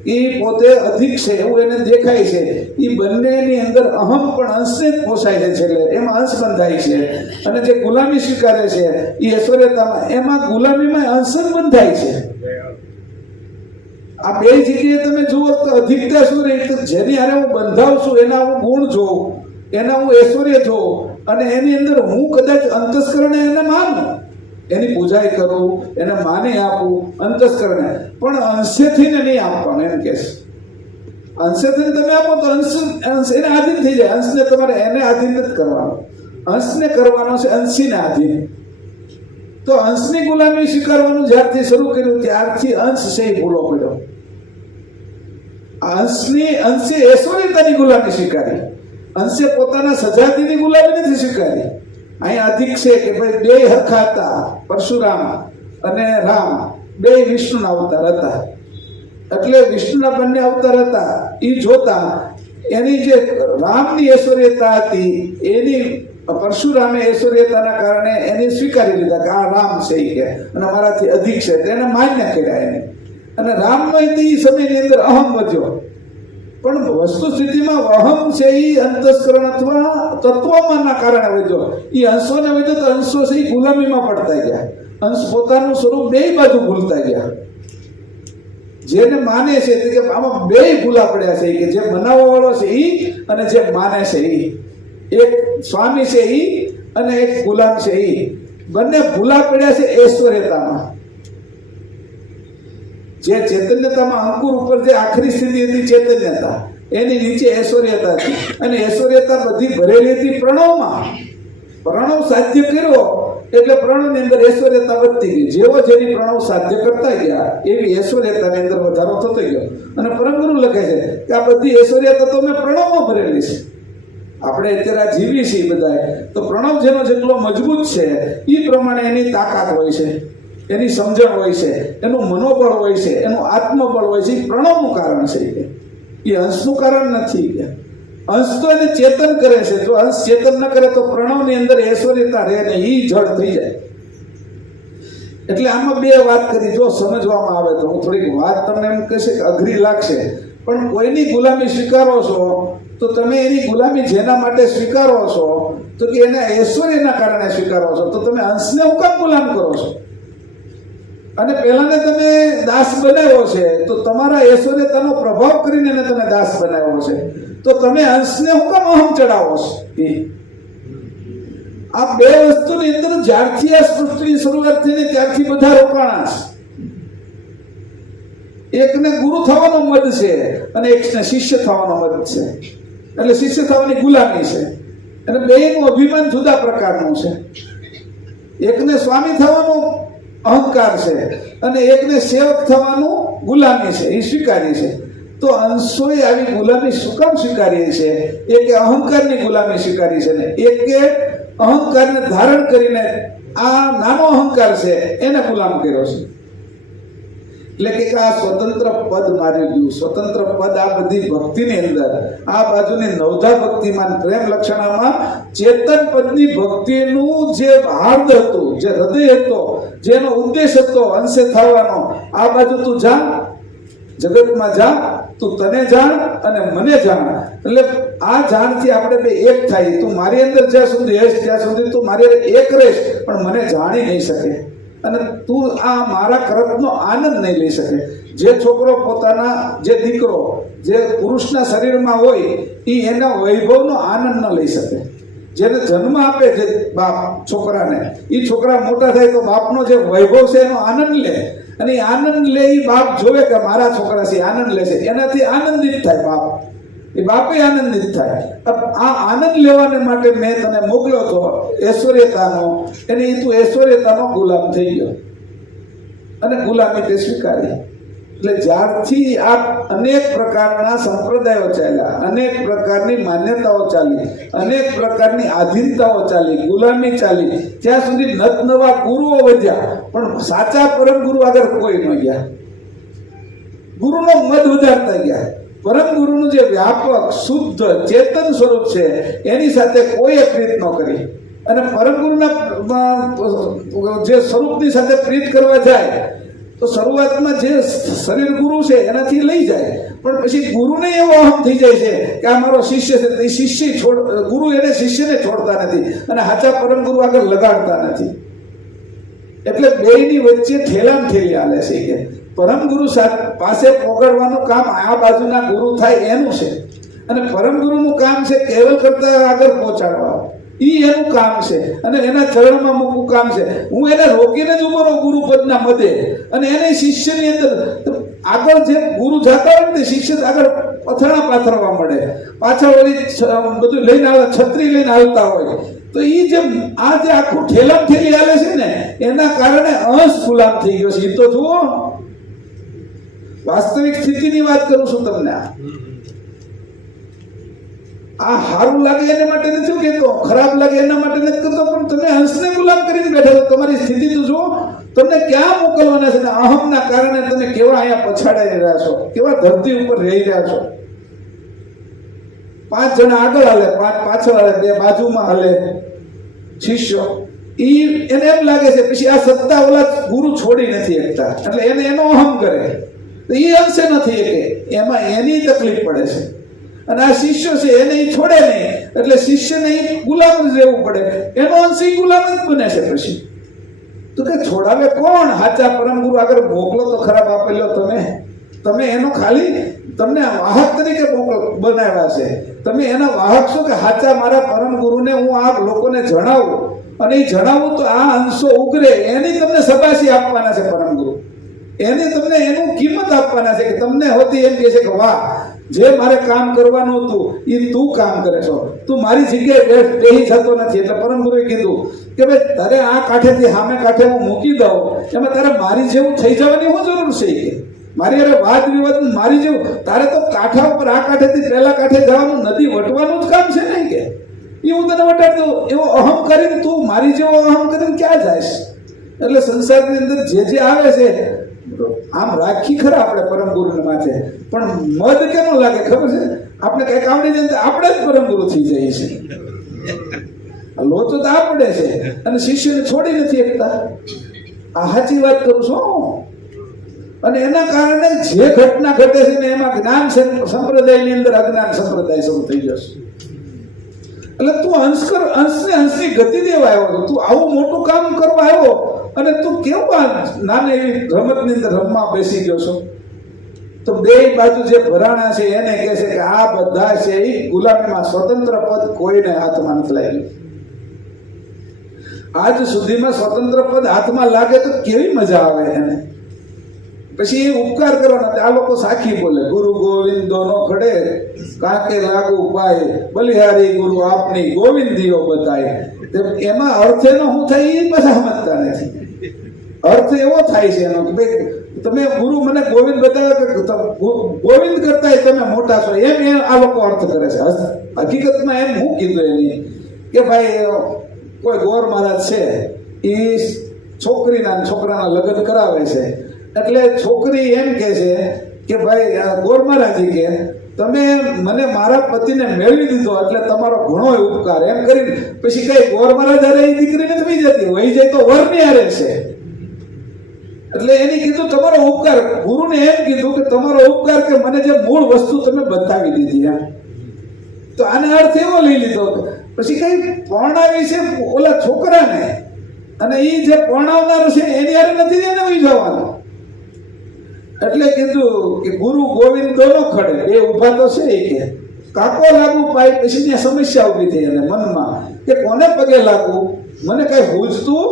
એ પોતે અધિક છે એવું એને દેખાય છે. એ બંનેની અંદર અહમ પણ અંશને જ પોસાય છે, છેલ્લે એમાં અંશ બંધાય છે. અને જે ગુલામી સ્વીકારે છે એ ઐશ્વર્યતામાં, એમાં ગુલામીમાં અંશ જ બંધાય છે. આ 2 જગ્યાએ તમે જુઓ તો અધિકતા શું રહી? તો જેની હારે હું બંધાવું છું એના હું ગુણ જોઉં, એના હું ઐશ્વર્ય જોઉં, અને એની અંદર હું કદાચ અંતસ્કરણે એને માનું, એની પૂજાઈ કરું, એને માને આપું અંતસ્કરણે, પણ અંશેથી ને નહીં આપવાનું એમ કે છે. અંશેથી તમે આપો તો અંશ એને આધીન થઈ જાય. અંશને તમારે એને આધીન નથી કરવાનો, અંશને કરવાનો છે અંશીને આધીન. તો અંશની ગુલામી સ્વીકારવાનું જ્યારથી શરૂ કર્યું ત્યારથી અંશ છે એ ભૂલો પડ્યો. અંશે ઐશ્વર્યતાની ગુલામી સ્વીકારી અંશે પોતાના સજાતીની ગુલામી નથી સ્વીકારી. અહીં અધિક છે કે ભાઈ બે હરખા હતા, પરશુરામ અને રામ બે વિષ્ણુના અવતાર હતા. એટલે વિષ્ણુના બંને અવતાર હતા એ જોતા એની જે રામની ઐશ્વર્યતા હતી એની પરશુરામે ઐશ્વર્યતાના કારણે એને સ્વીકારી લીધા કે આ રામ છે ઈ કે અને મારાથી અધિક છે તેને માન્ય કર્યા એને. અને રામનો એ સમયની અંદર અહમ વધ્યો. પણ વસ્તુ સ્થિતિમાં અહમ છે એ અંતસ્કરણ અથવા તત્વમાંના કારણે વધ્યો. એ અંશોને વધ્યો તો અંશો છે એ ગુલામીમાં પડતા ગયા. અંશ પોતાનું સ્વરૂપ બે બાજુ ભૂલતા ગયા. જેને માને છે કે આમાં બે ભૂલા પડ્યા છે કે જે બનાવવા વાળો છે એ અને જે માને છે એ. એક સ્વામી છે એ અને એક ગુલામ છે એ. બંને ભૂલા પડ્યા છે ઐશ્વર્યતામાં. જે ચૈતન્યતામાં અંકુર ઉપર જે આખરી સ્થિતિ હતી ચૈતન્યતા, એની નીચે ઐશ્વર્યતા હતી. અને ઐશ્વર્યતા બધી ભરેલી હતી પ્રણવમાં. પ્રણવ સાધ્ય કર્યો એટલે પ્રણવની અંદર ઐશ્વર્યતા વધતી ગઈ. જેવો જેની પ્રણવ સાધ્ય કરતા ગયા એવી ઐશ્વર્યતાની અંદર વધારો થતો ગયો. અને પરમગુરુ લખે છે કે આ બધી ઐશ્વર્યતા તો મેં પ્રણવમાં ભરેલી છે. આપણે અત્યારે જીવી છીએ બધા, તો પ્રણવ જેનો જેટલો મજબૂત છે એ પ્રમાણે એની તાકાત હોય છે, એની સમજણ હોય છે, એનું મનોબળ હોય છે, એનું આત્મબળ હોય છે. એ પ્રણવનું કારણ છે કે એ અંશનું કારણ નથી. કે અંશ તો એને ચેતન કરે છે. જો અંશ ચેતન ન કરે તો પ્રણવની અંદર ઐશ્વર્યતા રહે ને એ જળ થઈ જાય. એટલે આમાં બે વાત કરી. જો સમજવામાં આવે તો હું થોડીક વાત તમને એમ કહેશે કે અઘરી લાગશે, પણ કોઈની ગુલામી સ્વીકારો છો તો તમે એની ગુલામી જેના માટે સ્વીકારો છો તો કે એના ઐશ્વર્યના કારણે સ્વીકારો છો, તો તમે અંશને હું કામ ગુલામ કરો છો? અને પહેલાને તમે દાસ બનાવ્યો છે તો તમારા ઐશ્વર્યતાનો પ્રભાવ કરીને એને તમે દાસ બનાવ્યો છે, તો તમે અંશને હું કામ અહમ ચડાવો છો? આ બે વસ્તુની અંદર જ્યારથી આ સૃષ્ટિની શરૂઆત થઈને ત્યારથી બધા રોકાણા છે. એકને ગુરુ થવાનો મત છે અને એકને શિષ્ય થવાનો મત છે. એટલે શિષ્ય થવાની ગુલામી છે. અને બેયનું અભિમાન જુદા પ્રકારનું છે. એકને સ્વામી થવાનું અહંકાર છે અને એકને સેવક થવાનું ગુલામી છે, એ સ્વીકારી છે. તો અંશોએ આવી ગુલામી શું કામ સ્વીકારી છે? એકે અહંકારની ગુલામી સ્વીકારી છે ને એકે અહંકારને ધારણ કરીને આ નાનો અહંકાર છે એને ગુલામ કર્યો છે. એટલે કે આ સ્વતંત્ર પદ મારી ગયું. સ્વતંત્ર પદ આ બધી ભક્તિની અંદર આ બાજુની નવધા ભક્તિમાં પ્રેમ લક્ષણામાં ચેતન પદની ભક્તિનું જે હાર્દ હતું, જે હૃદય હતો, જેનો ઉદ્દેશ હતો અંશે થવાનો, આ બાજુ તું જા, જગતમાં જા, તું તને જાણ અને મને જાણ. એટલે આ જાણથી આપણે બે એક થાય. તું મારી અંદર જ્યાં સુધી હેશ ત્યાં સુધી તું મારી એક રહેશ, પણ મને જાણી નહીં શકે અને તું આ મારા કરતનો આનંદ નહીં લઈ શકે. જે છોકરો પોતાના, જે દીકરો જે પુરુષના શરીરમાં હોય એ એના વૈભવનો આનંદ ન લઈ શકે. જેને જન્મ આપે છે બાપ છોકરાને, એ છોકરા મોટા થાય તો બાપનો જે વૈભવ છે એનો આનંદ લે. અને એ આનંદ લે એ બાપ જોવે કે મારા છોકરા છે આનંદ લે છે, એનાથી આનંદિત થાય બાપ. એ બાપે આનંદિત થાય. આ આનંદ લેવાને માટે મેં તને મોકલ્યો હતો ઐશ્વર્યતાનો, એને તું ઐશ્વર્યતાનો ગુલામ થઈ ગયો અને ગુલામી તે સ્વીકારી. એટલે જ્યારથી આ અનેક પ્રકારના સંપ્રદાયો ચાલ્યા, અનેક પ્રકારની માન્યતાઓ ચાલી, અનેક પ્રકારની આધીનતાઓ ચાલી, ગુલામી ચાલી, ત્યાં સુધી નત નવા ગુરુઓ વધ્યા, પણ સાચા પરમ ગુરુ આગળ કોઈ ન ગયા. ગુરુનો મદ વધારતા ગયા. પરમ ગુરુનું જે વ્યાપક શુદ્ધ ચેતન સ્વરૂપ છે એની સાથે કોઈ પ્રીત ન કરી. અને પરમ ગુરુના જે સ્વરૂપની સાથે પ્રીત કરવા જાય તો શરૂઆતમાં જે શરીર ગુરુ છે એનાથી લઈ જાય, પણ પછી ગુરુને એવો અહમ થઈ જાય છે કે આ મારો શિષ્ય છે. એ શિષ્ય ગુરુ એને શિષ્યને છોડતા નથી અને સાચા પરમ ગુરુ આગળ લગાડતા નથી. એટલે બેયની વચ્ચે ઠેલામ ઠેલી હાલે છે કે પરમ ગુરુ પાસે પોગડવાનું કામ આ બાજુના ગુરુ થાય એનું છે, અને પરમ ગુરુનું કામ છે કેવલ કરતા આગળ પહોંચાડવા. એનું કામ છે અને એના ચરણમાં મૂકવું કામ છે. હું એને રોકીને જ ઉભો રહું ગુરુપદના મધ્ય, અને એને શિષ્યની અંદર આગળ જે ગુરુ જતા હોય ને શિષ્ય આગળ પથરા પાથરવા મળે, પાછળ વળી બધું લઈને આવે, છત્રી લઈને આવતા હોય. તો એ જે આ જે આખું ઠેલામ ઠેલી હાલે છે ને એના કારણે અંશ ગુલામ થઈ ગયો છે. એ તો જુઓ, વાસ્તવિક સ્થિતિની વાત કરું છું તમને. આ સારું લાગે એના માટે નથી કહેતો, ખરાબ લાગે એના માટે નથી કરતો, પણ તમે હંસને ગુલામ કરીને બેઠા છો. તમારી સ્થિતિ તો જુઓ, તમને ક્યાં મોકલવાના છે. અહમના કારણે તમે કેવા અહીંયા પછાડાઈ રહ્યા છો, કેવા ધરતી ઉપર રહી રહ્યા છો. 5 જણા આગળ હાલે, 5 પાછળ હાલે, 2 બાજુમાં હાલે શિષ્યો. એને એમ લાગે છે પછી આ સત્તા ઓલા ગુરુ છોડી નથી શકતા, એટલે એને એનો અહમ કરે તો એ અંશે નથી કે એમાં એની તકલીફ પડે છે. અને આ શિષ્યો છે એને એ છોડે નહીં, એટલે શિષ્યને એ ગુલામ જ રહેવું પડે. એનો અંશ એ ગુલામ જ બને છે. પછી તો કે છોડાવે કોણ? સાચા પરમ ગુરુ આગળ મોકલો તો ખરાબ આપેલો તમે એનો ખાલી તમને વાહક તરીકે બનાવ્યા છે. તમે એના વાહક છો કે સાચા મારા પરમ ગુરુને હું આ લોકોને જણાવું, અને એ જણાવું તો આ અંશો ઉગરે, એની તમને સબાસી આપવાના છે પરમ ગુરુ. એને તમને એનું કિંમત આપવાના છે કે તમને હોતી એમ કહે છે કે વાહ, જે મારે કામ કરવાનું હતું એ તું કામ કરે છો, તું મારી જગ્યાએ બેહી જતો નથી. એટલે પરમ ગુરુએ કીધું કે ભાઈ તારે આ કાંઠેથી સામે કાંઠે હું મૂકી દઉં, એમાં તારે મારી જેવું થઈ જવાની શું જરૂર છે? કે મારી અરે વાદ વિવાદ મારી જેવું, તારે તો કાંઠા ઉપર આ કાંઠેથી પહેલા કાંઠે જવાનું, નદી વટવાનું જ કામ છે નહીં કે એ હું તને વટાડી દઉં. એવો અહમ કરીને તું મારી જેવો અહમ કરીને ક્યાં જાય? એટલે સંસારની અંદર જે આવે છે આમ રાખી ખરા આપણે પરમ ગુરુને માથે, પણ મદ કેનો લાગે ખબર છે? આપણે કઈક આવડી જાય આપણે જ પરમ ગુરુ થઈ જઈએ છીએ. લોચો તો આપણે છે અને શિષ્યને છોડી નથી શકતા. આ સાચી વાત કરું છું. અને એના કારણે જે ઘટના ઘટે છે ને એમાં જ્ઞાન સંપ્રદાયની અંદર અજ્ઞાન સંપ્રદાય શરૂ થઈ જશે. એટલે તું હંસની ગતિ દેવા આવ્યો હતો, તું આવું મોટું કામ કરવા આવ્યો અને તું કેવું નાની એવી રમતની અંદર રમવા બેસી ગયો છો? તો બે બાજુ જે ભરાણા છે એને કહે છે કે આ બધા છે એ ગુલામીમાં સ્વતંત્ર પદ કોઈને હાથમાં નથી લાગ્યું. આજ સુધીમાં સ્વતંત્ર પદ હાથમાં લાગે તો કેવી મજા આવે એને. પછી એ ઉપકાર કરવાના. આ લોકો સાખી બોલે, ગુરુ ગોવિંદ દોનો ખડે કાકે લાગુ પાય, બલિહારી ગુરુ આપની ગોવિંદીઓ બતાય. એમાં અર્થ એનો શું થાય એ પાછા સમજતા નથી. અર્થ એવો થાય છે એનો કે ભાઈ તમે ગુરુ મને ગોવિંદ બતાવે કે ગોવિંદ કરતા તમે મોટા છો, એમ આ લોકો અર્થ કરે છે. હકીકતમાં એમ હું કીધું એની કે ભાઈ કોઈ ગોર મહારાજ છે એ છોકરાના લગ્ન કરાવે છે. એટલે છોકરી એમ કે છે કે ભાઈ ગોર મહારાજી કે તમે મને મારા પતિને મેળવી દીધો એટલે તમારો ઘણો ઉપકાર, એમ કરીને પછી કઈ ગોર મહારાજ હારે એ દીકરીને થઈ જતી વહી જાય તો વરની હારે છે. એટલે એની કીધું તમારો ઉપકાર, ગુરુને એમ કીધું કે તમારો ઉપકાર કે મને જે મૂળ વસ્તુ તમે બતાવી દીધી. એમ તો આને અર્થ એવો લઈ લીધો. પછી કઈ પરણાવી છે ઓલા છોકરાને, અને એ જે પરણાવનાર છે એની હારે નથી એને વહી જવાનું. એટલે કીધું કે ગુરુ ગોવિંદ દોનો ખડે, બે ઉભા તો છે કે કાકો લાગુ પાય. પછી ત્યાં સમસ્યા ઉભી થઈ એને મનમાં કે કોને પગે લાગુ, મને કઈ પૂછતું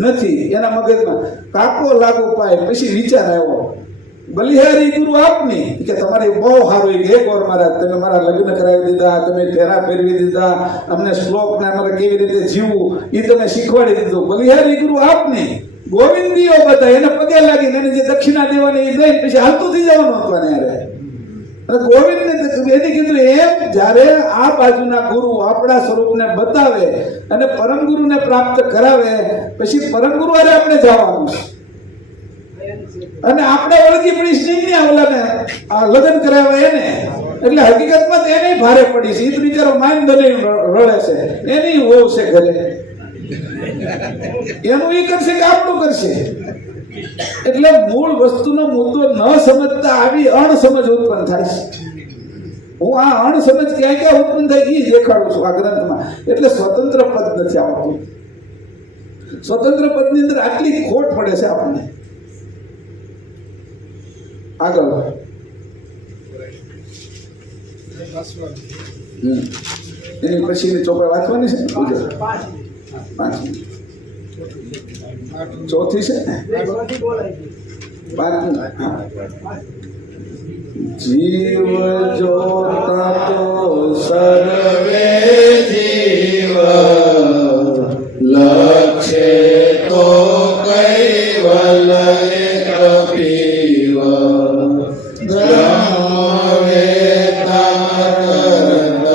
નથી એના મગજમાં. કાકો લાગુ પાય. પછી વિચાર આવ્યો બલિહારી ગુરુ આપની કે તમારી બહુ સારું કે હે ગોર મહારાજ તમે મારા લગ્ન કરાવી દીધા, તમે ફેરા ફેરવી દીધા, અમને શ્લોક ને અમારે કેવી રીતે જીવવું એ તમે શીખવાડી દીધું. બલિહારી ગુરુ આપની ગોવિંદીઓ બધા એને પગે લાગીને એને જે દક્ષિણા દેવાની એ દઈ પછી હાલતું થઈ જવાનું હતું અને ગોવિંદને એને કીધું એમ જ્યારે આ બાજુના ગુરુ આપણા સ્વરૂપને બતાવે અને પરમ ગુરુને પ્રાપ્ત કરાવે પછી પરમ ગુરુ હારે આપણે જવાનું છે. અને આપણે ઓળખી પડી સ્ત્રીની ઓલાને આ લગ્ન કરાવે એને, એટલે હકીકતમાં એને ભારે પડી છે. એ તો બિચારો માઇન દલી રડે છે, એની હોવ છે ઘરે, એનું એ કરશે કે આપણું કરશે. એટલે મૂળ વસ્તુનો મુદ્દો ન સમજતા આવી અણસમજ ઉત્પન્ન થાય છે. હું આ અણસમજ ક્યાં ક્યાં ઉત્પન્ન થાય એ દેખાડું છું આ ગ્રંથમાં. એટલે સ્વતંત્ર પદ નથી આવતું. સ્વતંત્ર પદની અંદર આટલી ખોટ પડે છે આપણને. આગળ એની પછીની ચોપડી વાંચવાની છે. 5 ચોથી છે ને 5. જીવ જોતા તો સર્વે જીવ, લક્ષ્ય તો કૈવલ એક પીવ, બ્રહ્મ વેતા કરતવ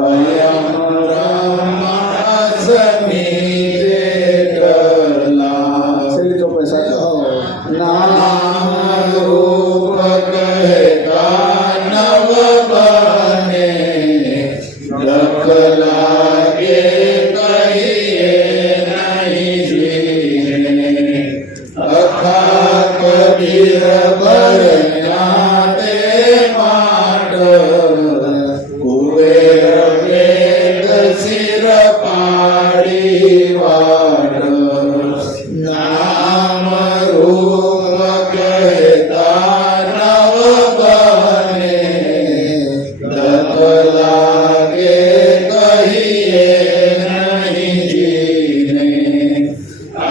અયમ બ્રહ્માસ્મિ કરલા. છેલ્લી ચોપાઈ સાચો. નામ રૂપ કહેતા નવ બને, લખ લાગે કહીએ નહીં જીને. અખા કબીર બરના તે માટ, કુબેર વેદ શિર પાડી વાટ. નામ રૂપ કહેતા નવ બને, લખ લાગે કહીએ નહીં જીને.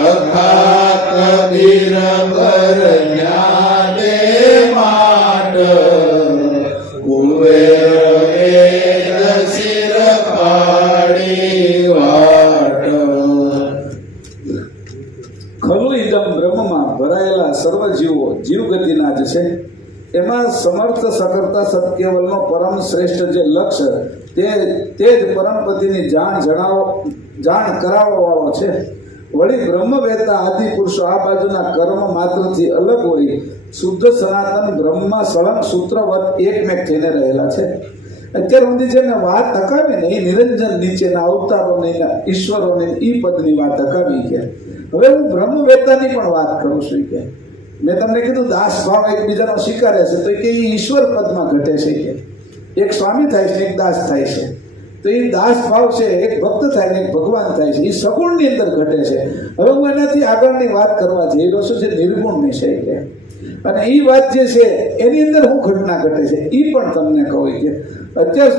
અખા કબીર બરન્યા તે માટ, કુબેર વેદ શિર પાડી વાટ. ખલુ ઇદમ બ્રહ્મમાં ભરાયેલા સર્વ જીવો જીવગતિના જ છે. એમાં સમર્થ સકર્તા સત્કેવલનો પરમ શ્રેષ્ઠ જે લક્ષ્ય તે જ પરમપતિની જાણ કરાવવા વાળો છે. વળી બ્રહ્મવેતા આદિ પુરુષો આ બાજુના કર્મ માત્રથી અલગ હોય શુદ્ધ સનાતન બ્રહ્મમાં સળંગ સૂત્રવત એકમેક થઈને રહેલા છે. અત્યાર સુધી જે મેં વાત અકાવી ને એ નિરંજન નીચેના અવતારોની ઈશ્વરોની ઈ પદની વાત અકાવી કે હવે હું બ્રહ્મવેતાની પણ વાત કરું છું કે મેં તમને કીધું દાસ ભાવ એકબીજાનો સ્વીકારે છે તો કે એ ઈશ્વર પદમાં ઘટે છે કે એક સ્વામી થાય છે એક દાસ થાય છે. તો એ દાસ ભાવ છે એક ભક્ત થાય ને એક ભગવાન થાય છે. એ સગુણની અંદર ઘટે છે. હવે હું એનાથી આગળની વાત કરવા જઈ રહ્યો છું જે નિર્ગુણની છે કે અને એ વાત જે છે એની અંદર હું ઘટના ઘટે છે એ પણ તમને કહું કે અત્યાર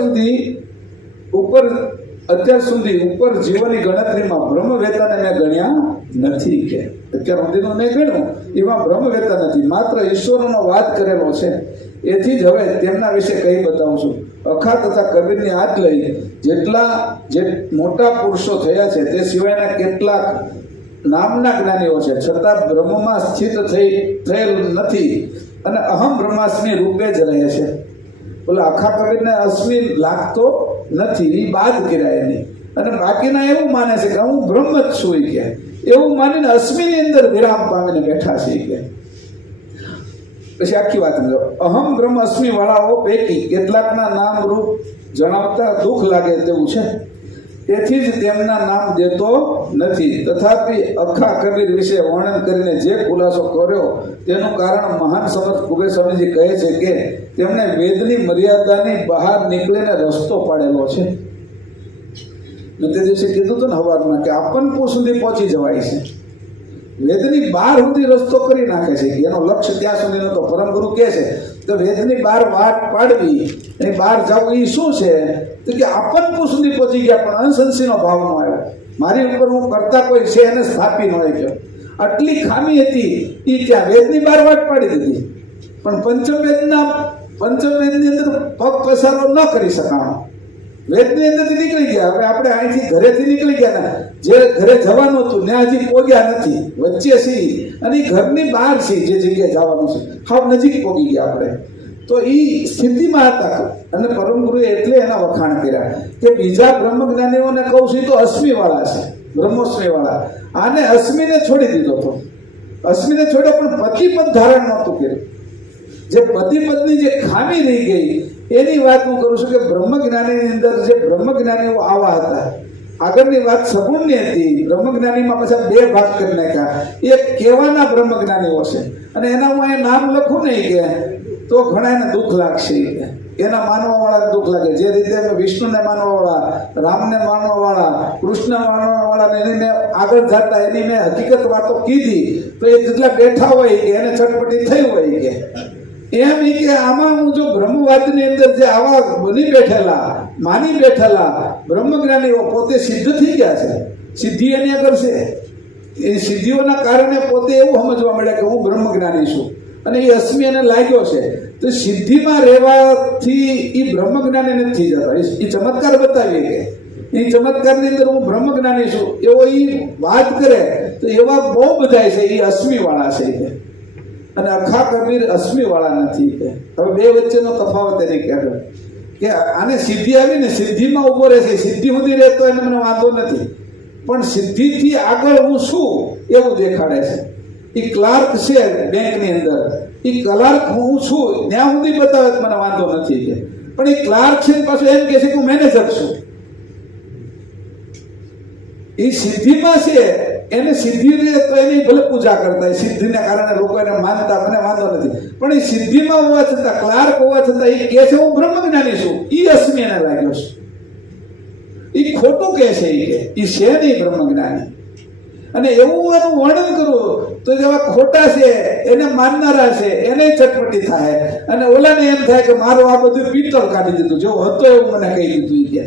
સુધી ઉપર જીવોની ગણતરીમાં બ્રહ્મવેતાને મેં ગણ્યા નથી કે અત્યાર સુધીનું મેં ગણ્યું એમાં બ્રહ્મવેતા નથી, માત્ર ઈશ્વરનો વાત કરેલો છે. એથી જ હવે તેમના વિશે કહી બતાવું છું. અખા તથા કબીરની હાથ લઈ જે મોટા પુરુષો થયા છે તે સિવાયના કેટલાક નામના જ્ઞાનીઓ છે છતાં બ્રહ્મમાં સ્થિત થયેલ નથી અને અહમ બ્રહ્માસ્મિ રૂપે જ રહે છે. બોલે આખા કબીરને અસ્મિ લાગતો નથી, એ બાદ કર્યા એની. અને બાકીના એવું માને છે કે હું બ્રહ્મ જ છું કે એવું માનીને અસ્મિની અંદર વિરામ પામીને બેઠા છે કે પછી આખી વાત સમજો. અહમ બ્રહ્મ અસ્મિ વાળાઓ પૈકી કેટલાકના નામ રૂપ જણાવતા દુઃખ લાગે તેવું છે. તેથી જ તેમના નામ દેતો નથી. તથાપિ અખા કબીર વિશે વર્ણન કરીને જે ખુલાસો કર્યો તેનું કારણ મહાન સમર્થ કુબેર સ્વામીજી કહે છે કે તેમણે વેદની મર્યાદાની બહાર નીકળીને રસ્તો પાડેલો છે. મેં તે દિવસે કીધું હતું ને હવારમાં કે આપનપુર સુધી પહોંચી જવાય છે. વેદની બહાર સુધી રસ્તો કરી નાખે છે કે એનો લક્ષ્ય ત્યાં સુધીનો તો પરમગુરુ કહે છે તો વેદની બહાર વાટ પાડવી એની બહાર જવું એ શું છે તો કે આપનપુર સુધી પહોંચી ગયા પણ અંશંસીનો ભાવ ન આવ્યો. મારી ઉપર હું કરતા કોઈ છે એને સ્થાપી ન ગયો. આટલી ખામી હતી એ ત્યાં વેદની બહાર વાટ પાડી દીધી પણ પંચમવેદની અંદર પગ પસારો ન કરી શકાણો. વેદની અંદરથી નીકળી ગયા. હવે આપણે અહીંથી ઘરેથી નીકળી ગયા ને જે ઘરે જવાનું હતું ત્યાં હજી પોગ્યા નથી, વચ્ચે છીએ અને એ ઘરની બહાર છીએ જે જગ્યાએ જવાનું છે હાવ નજીક પોગી ગયા આપણે. તો એ સ્થિતિમાં હતા અને પરમગુરુએ એટલે એના વખાણ કર્યા કે બીજા બ્રહ્મજ્ઞાનીઓને કહું છું તો અસ્મિવાળા છે, બ્રહ્મોસ્મિવાળા. આને અસ્મિને છોડી દીધો હતો. અસ્મિને છોડ્યો પણ પતિપદ ધારણ નહોતું કર્યું. જે પતિપદની જે ખામી રહી ગઈ એની વાત હું કરું છું કે બ્રહ્મજ્ઞાનીની અંદર જે બ્રહ્મજ્ઞાનીઓ આવા હતા. આગળની વાત સગુણની હતી. બ્રહ્મજ્ઞાનીમાં પાછા બે ભાગ કરી નાખ્યા. એક કહેવાના બ્રહ્મજ્ઞાનીઓ છે અને એના હું અહીંયા નામ લખું નહીં કે તો ઘણા એને દુઃખ લાગશે. એના માનવાવાળા દુઃખ લાગે. જે રીતે અમે વિષ્ણુને માનવાવાળા, રામને માનવાવાળા, કૃષ્ણ માનવાવાળા એની મેં આગળ જતા એની મેં હકીકત વાતો કીધી તો એ જેટલા બેઠા હોય કે એને ચટપટી થઈ હોય કે એમ કે આમાં હું જો બ્રહ્મવાદની અંદર જે આવા બની બેઠેલા માની બેઠેલા બ્રહ્મજ્ઞાનીઓ પોતે સિદ્ધ થઈ ગયા છે. સિદ્ધિ એની આગળ છે. એ સિદ્ધિઓના કારણે પોતે એવું સમજવા મળે કે હું બ્રહ્મજ્ઞાની છું અને એ અસ્મિ એને લાગ્યો છે. તો સિદ્ધિમાં રહેવાથી એ બ્રહ્મજ્ઞાની નથી થઈ જતા. એ ચમત્કાર બતાવીએ કે એ ચમત્કારની અંદર હું બ્રહ્મજ્ઞાની છું એવો એ વાત કરે તો એવા બહુ બધા છે એ અસ્મિવાળા છે કે અને અખા કબીર અસ્મિવાળા નથી કે. હવે બે વચ્ચેનો તફાવત એને કહેવાય કે આને સિદ્ધિ આવીને સિદ્ધિમાં ઊભો રહેશે, સિદ્ધિ સુધી રહેતો એને મને વાંધો નથી, પણ સિદ્ધિથી આગળ હું છું એવું દેખાડે છે. એ ક્લાર્ક છે બેંકની અંદર, એ ક્લાર્ક હું છું ત્યાં સુધી બતાવે મને વાંધો નથી કે, પણ એ ક્લાર્ક છે પાછું એમ કહે છે કે હું મેનેજર છું. એ સિદ્ધિમાં છે, એને સિદ્ધિ રહે તો એની ભલે પૂજા કરતા, સિદ્ધિના કારણે લોકો એને માનતા, મને વાંધો નથી, પણ એ સિદ્ધિમાં હોવા છતાં, ક્લાર્ક હોવા છતાં એ કહે છે હું બ્રહ્મજ્ઞાની છું. એ અશ્મી એને લાગ્યો છે. એ ખોટું કહે છે, એ છે નહીં બ્રહ્મજ્ઞાની. અને એવું એનું વર્ણન કરું તો જેવા ખોટા છે એને માનનારા છે એને ચટપટી થાય, અને ઓલાને એમ થાય કે મારું આ બધું પિત્તળ કાઢી દીધું, જો હતો એવું મને કહી દીધું કે,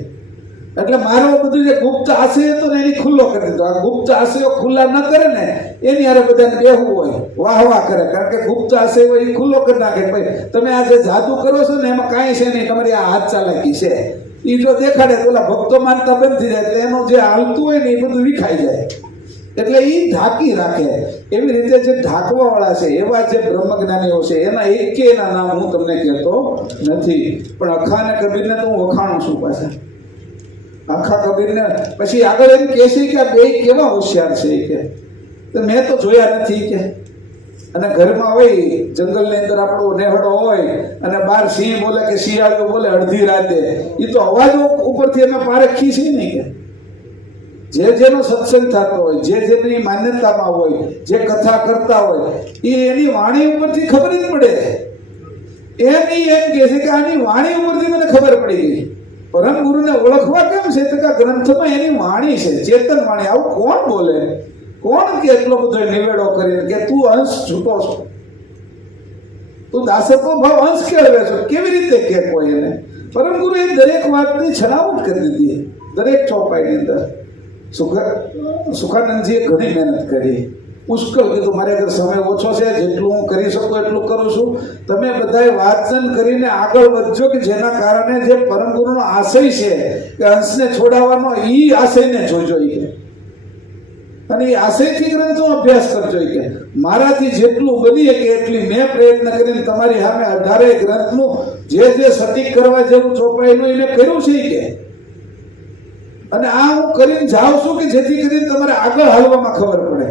એટલે મારો બધું જે ગુપ્ત આશય હતો ને એની ખુલ્લો કરી દીધો. આ ગુપ્ત આશયો ખુલ્લા ન કરે ને એની હારે બધાને બેહવું હોય, વાહ વાહ કરે, કારણ કે ગુપ્ત આશય હોય એ ખુલ્લો કરી નાખે. ભાઈ તમે આ જે જાદુ કરો છો ને એમાં કાંઈ છે નહીં, તમારી આ હાથ ચાલાકી છે, એ જો દેખાડે તો ઓલા ભક્તો માનતા બંધ થઈ જાય, એટલે એનું જે હાલતું હોય ને એ બધું વિખાઈ જાય. એટલે એ ઢાંકી રાખે. એવી રીતે જે ઢાંકવા વાળા છે એવા જે બ્રહ્મજ્ઞાનીઓ છે એના એકેયના નામ હું તમને કહેતો નથી, પણ અખા અને કબીરને તો હું વખાણું છું પાછા. આખા કબીરને પછી આગળ એમ કહે છે કે આ બે કેવા હોશિયાર છે કે મેં તો જોયા નથી કે. અને ઘરમાં હોય જંગલની અંદર આપણો નેહડો હોય અને બહાર સિંહ બોલે કે શિયાળો બોલે અડધી રાતે, એ તો અવાજ ઉપરથી અમે પારખી છીએ નહીં કે. જે જેનો સત્સંગ થતો હોય, જે જેની માન્યતામાં હોય, જે કથા કરતા હોય એ એની વાણી ઉપરથી ખબર જ પડે. એમ કહે છે કે આની વાણી ઉપરથી મને ખબર પડી ગઈ. પરમ ગુરુને ઓળખવા કેમ છે તો કે ગ્રંથમાં એની વાણી છે, ચેતન વાણી. આવું કોણ બોલે, કોણ કે એટલો બધો નિવેડો કરીને કે તું અંશ છૂટો છો, તું દાસત્વ ભાવ અંશ કેળવે છો, કેવી રીતે કે કોઈ એને. પરમ ગુરુ એ દરેક વાતની છણાવટ કરી દીધી, દરેક ચોપાઈની અંદર. સુખાનંદજીએ ઘણી મહેનત કરી, પુષ્કળ કીધું મારે આગળ સમય ઓછો છે, જેટલું હું કરી શકું એટલું કરું છું. તમે બધાએ વાંચન કરીને આગળ વધજો કે જેના કારણે જે પરમ ગુરુનો આશય છે કે અંશને છોડાવવાનો, એ આશયને જોજો કે, અને એ આશયથી ગ્રંથનો અભ્યાસ કરજો કે. મારાથી જેટલું બની શકે એટલી મેં પ્રયત્ન કરીને તમારી સામે 18 ગ્રંથનું જે સટીક કરવા જેવું ચોપાઈનું એને કર્યું છે કે. અને આ હું કરીને જાઉં છું કે જેથી કરીને તમારે આગળ હાલવામાં ખબર પડે.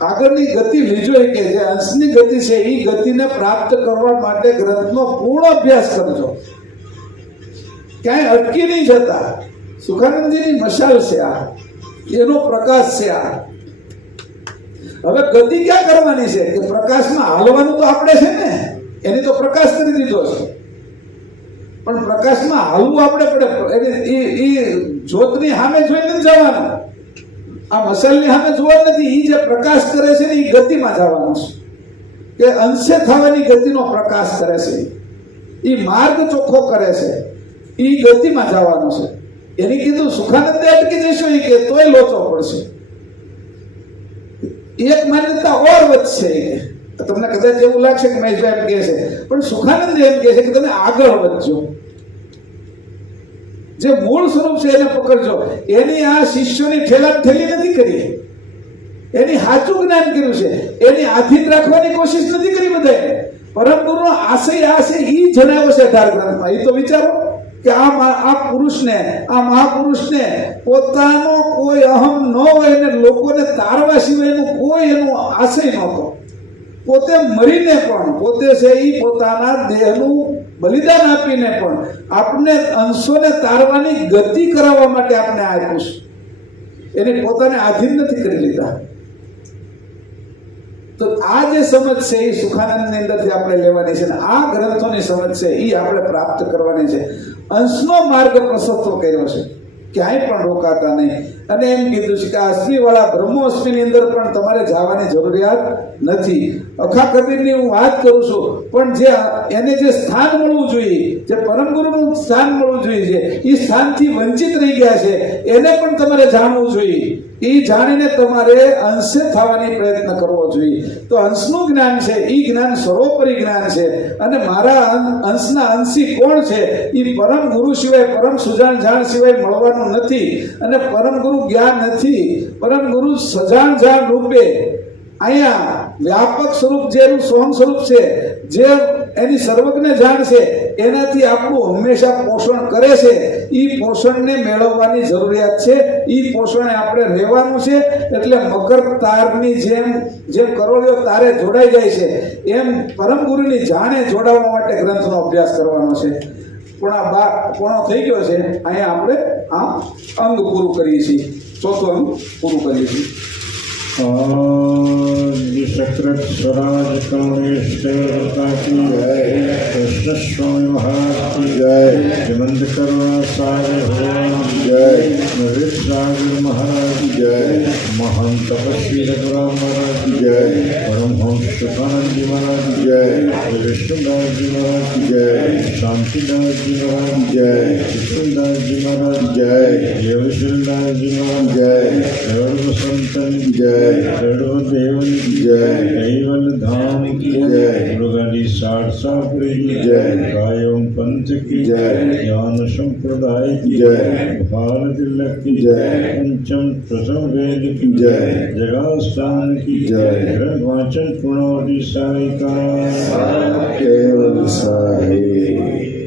આગળની ગતિ લીજો કે જે અંશની ગતિ છે એ ગતિને પ્રાપ્ત કરવા માટે ગ્રંથનો પૂર્ણ અભ્યાસ કરજો, ક્યાંય અટકી નહીં જતા. સુખાનંદજીની મશાલ છે આ, એનો પ્રકાશ છે આ. હવે ગતિ ક્યાં કરવાની છે કે પ્રકાશમાં હાલવાનું તો આપણે છે ને, એની તો પ્રકાશ કરી દીધો છે, પણ પ્રકાશમાં હાલવું આપણે પડે. એ જ્યોતની સામે જોઈને જવાનું, આ મસાલની સામે જોવા નથી. એ જે પ્રકાશ કરે છે ને એ ગતિમાં જવાનું છે, કે અંશે થવાની ગતિનો પ્રકાશ કરે છે, એ માર્ગ ચોખ્ખો કરે છે, એ ગતિમાં જવાનું છે. એની કીધું સુખાનંદે અટકી જશો એ કે તોય લોચો પડશે. એક માન્યતા ઓર વધશે કે તમને કદાચ એવું લાગશે કે મહેશભાઈ એમ કહે છે, પણ સુખાનંદ એમ કહે છે કે તમે આગળ વધજો, જે મૂળ સ્વરૂપ છે એને પકડજો. એની આ શિષ્યોની ઠેલી નથી કરી, એની સાચું જ્ઞાન કર્યું છે, એની આધીન રાખવાની કોશિશ નથી કરી બધાને. પરમ ગુરુનો આશય એ જણાવ્યો છે 18 ગ્રંથમાં. એ તો વિચારો કે આ પુરુષને, આ મહાપુરુષને પોતાનો કોઈ અહમ ન હોય ને લોકોને તારવા સિવાયનું કોઈ એનું આશય નહોતો. પોતે મરીને પણ, પોતે છે એ પોતાના દેહનું બલિદાન આપીને પણ આપણે અંશોને તારવાની ગતિ કરાવવા માટે આપણે આપ્યું છે. એને પોતાને આધીન નથી કરી લીધા. તો આ જે સમજ છે એ સુખાનંદની અંદરથી આપણે લેવાની છે, અને આ ગ્રંથોની સમજ છે એ આપણે પ્રાપ્ત કરવાની છે. અંશનો માર્ગ પ્રશસ્ત કર્યો છે, ક્યાંય પણ રોકાતા નહીં. અને એમ કીધું છે કે આ અશ્મિવાળા બ્રહ્મોશ્મીની અંદર પણ તમારે જવાની જરૂરિયાત નથી. અખા કબીરની હું વાત કરું છું, પણ જે એને જે સ્થાન મળવું જોઈએ, જે પરમ ગુરુનું સ્થાન મળવું જોઈએ, એ સ્થાનથી વંચિત રહી ગયા છે, એને પણ તમારે જાણવું જોઈએ. એ જાણીને તમારે અંશે થવાની પ્રયત્ન કરવો જોઈએ. તો અંશનું જ્ઞાન છે એ જ્ઞાન સર્વોપરી જ્ઞાન છે, અને મારા અંશના અંશી કોણ છે એ પરમ ગુરુ સિવાય, પરમ સુજાણ જાણ સિવાય મળવાનું નથી. અને પરમ ગુરુ જ્ઞાન નથી, પરમ ગુરુ સજાણ જાણ રૂપે અહીંયા વ્યાપક સ્વરૂપ જેનું સોહમ સ્વરૂપ છે, જે એની સર્વજ્ઞ જાણ છે, એનાથી આપણું હંમેશા પોષણ કરે છે. એ પોષણને મેળવવાની જરૂરિયાત છે. એ પોષણે આપણે રહેવાનું છે. એટલે મકર તારની જેમ કરોળિયો તારે જોડાઈ જાય છે, એમ પરમ ગુરુની જાણે જોડાવા માટે ગ્રંથનો અભ્યાસ કરવાનો છે. પોણો થઈ ગયો છે. અહીંયા આપણે આ અંગ પૂરું કરીએ છીએ, ચોથું અંગ પૂરું કરીએ છીએ. सकृत स्वराज कमलेश्वर की जय, कृष्ण स्वामी महाराज की जय, हेमंत करुणा सागर भगवान जय, नरेश सागर महाराज की जय, महान तपस्वी रघुराम महाराज की जय, परमहंस सुखानंद जी महाराज की जय, विष्णुदास जी महाराज की जय, शांतिदास जी महाराज की जय, कृष्णदास जी महाराज की जय, देवशीलदास जी महाराज जय, सर्व संतन की जय, सर्वदेवन की जय, कैवल धाम की जय, मुरली सारसापुरी की जय, कायम पंथ की जय, ज्ञान संप्रदाय की जय, भारत तिलक की जय, पंचम प्रथम वेद की जय, जगास्थान की जय, ग्रंथ वाचन पुनौटी साई का केवल साई।